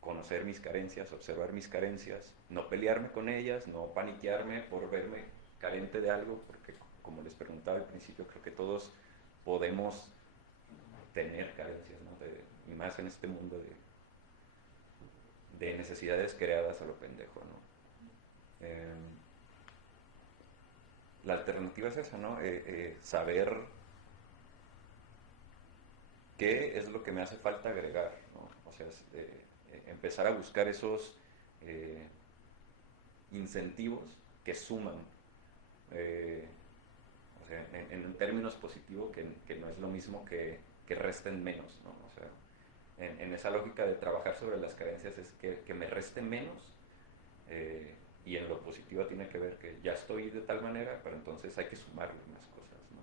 conocer mis carencias, observar mis carencias, no pelearme con ellas, no paniquearme por verme carente de algo, porque como les preguntaba al principio, creo que todos podemos tener carencias, ¿no? Y más en este mundo de necesidades creadas a lo pendejo, ¿no? La alternativa es esa, ¿no? Saber qué es lo que me hace falta agregar, ¿no? O sea, empezar a buscar esos incentivos que suman, o sea, en términos positivos, que no es lo mismo que resten menos, ¿no? O sea, en esa lógica de trabajar sobre las carencias es que me resten menos, y en lo positivo tiene que ver que ya estoy de tal manera, pero entonces hay que sumarle más cosas, ¿no?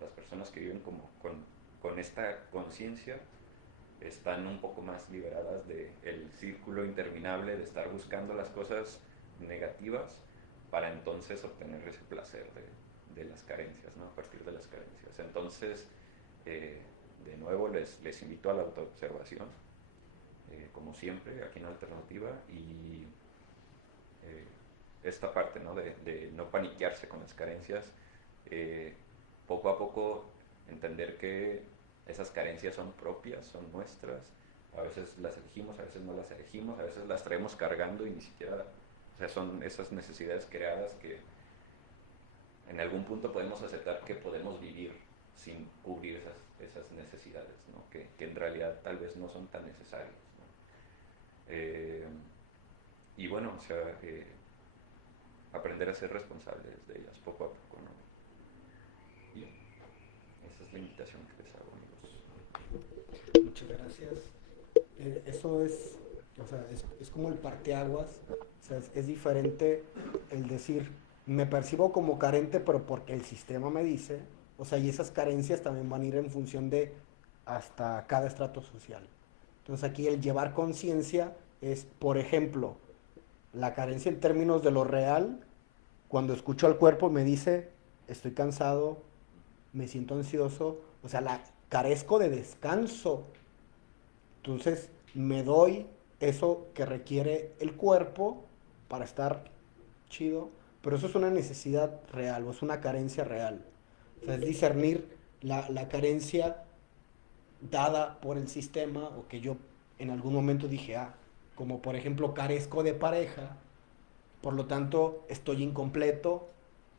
Las personas que viven como con con esta conciencia están un poco más liberadas del círculo interminable de estar buscando las cosas negativas para entonces obtener ese placer de las carencias, ¿no? A partir de las carencias. Entonces, de nuevo les invito a la autoobservación, como siempre, aquí en Alternativa, y esta parte, ¿no? de no paniquearse con las carencias, poco a poco entender que esas carencias son propias, son nuestras, a veces las elegimos, a veces no las elegimos, a veces las traemos cargando y ni siquiera, o sea, son esas necesidades creadas que en algún punto podemos aceptar que podemos vivir sin cubrir esas necesidades, ¿no? que en realidad tal vez no son tan necesarias, ¿no? Y bueno, o sea, aprender a ser responsables de ellas poco a poco, ¿no? Y esa es la invitación que les hago, amigos. Muchas gracias. Eso es, o sea, es como el parteaguas, o sea, es diferente el decir, me percibo como carente, pero porque el sistema me dice, o sea, y esas carencias también van a ir en función de hasta cada estrato social. Entonces aquí el llevar conciencia es, por ejemplo, la carencia en términos de lo real, cuando escucho al cuerpo me dice, estoy cansado, me siento ansioso, o sea, carezco de descanso. Entonces me doy eso que requiere el cuerpo para estar chido, pero eso es una necesidad real o es una carencia real. O sea, es discernir la carencia dada por el sistema o que yo en algún momento dije, como por ejemplo carezco de pareja, por lo tanto estoy incompleto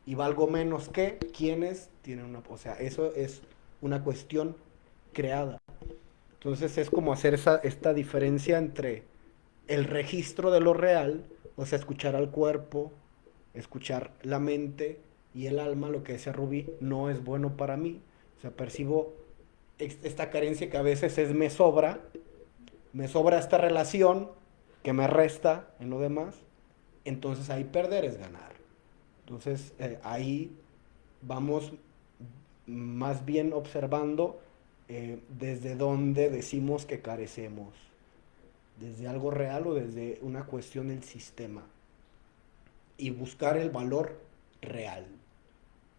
y valgo menos que quienes tienen una... O sea, eso es una cuestión creada. Entonces es como hacer esta diferencia entre el registro de lo real, o sea, escuchar al cuerpo, escuchar la mente y el alma, lo que decía Rubí, no es bueno para mí. O sea, percibo esta carencia que a veces es me sobra esta relación que me resta en lo demás, entonces ahí perder es ganar. Entonces ahí vamos más bien observando desde dónde decimos que carecemos, desde algo real o desde una cuestión del sistema, y buscar el valor real.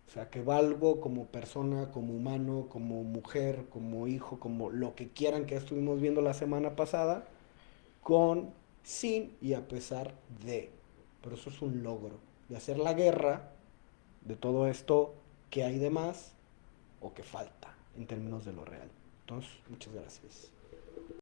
O sea, que valgo como persona, como humano, como mujer, como hijo, como lo que quieran, que estuvimos viendo la semana pasada, con, sin y a pesar de. Pero eso es un logro. De hacer la guerra de todo esto que hay de más o que falta en términos de lo real. Entonces, muchas gracias.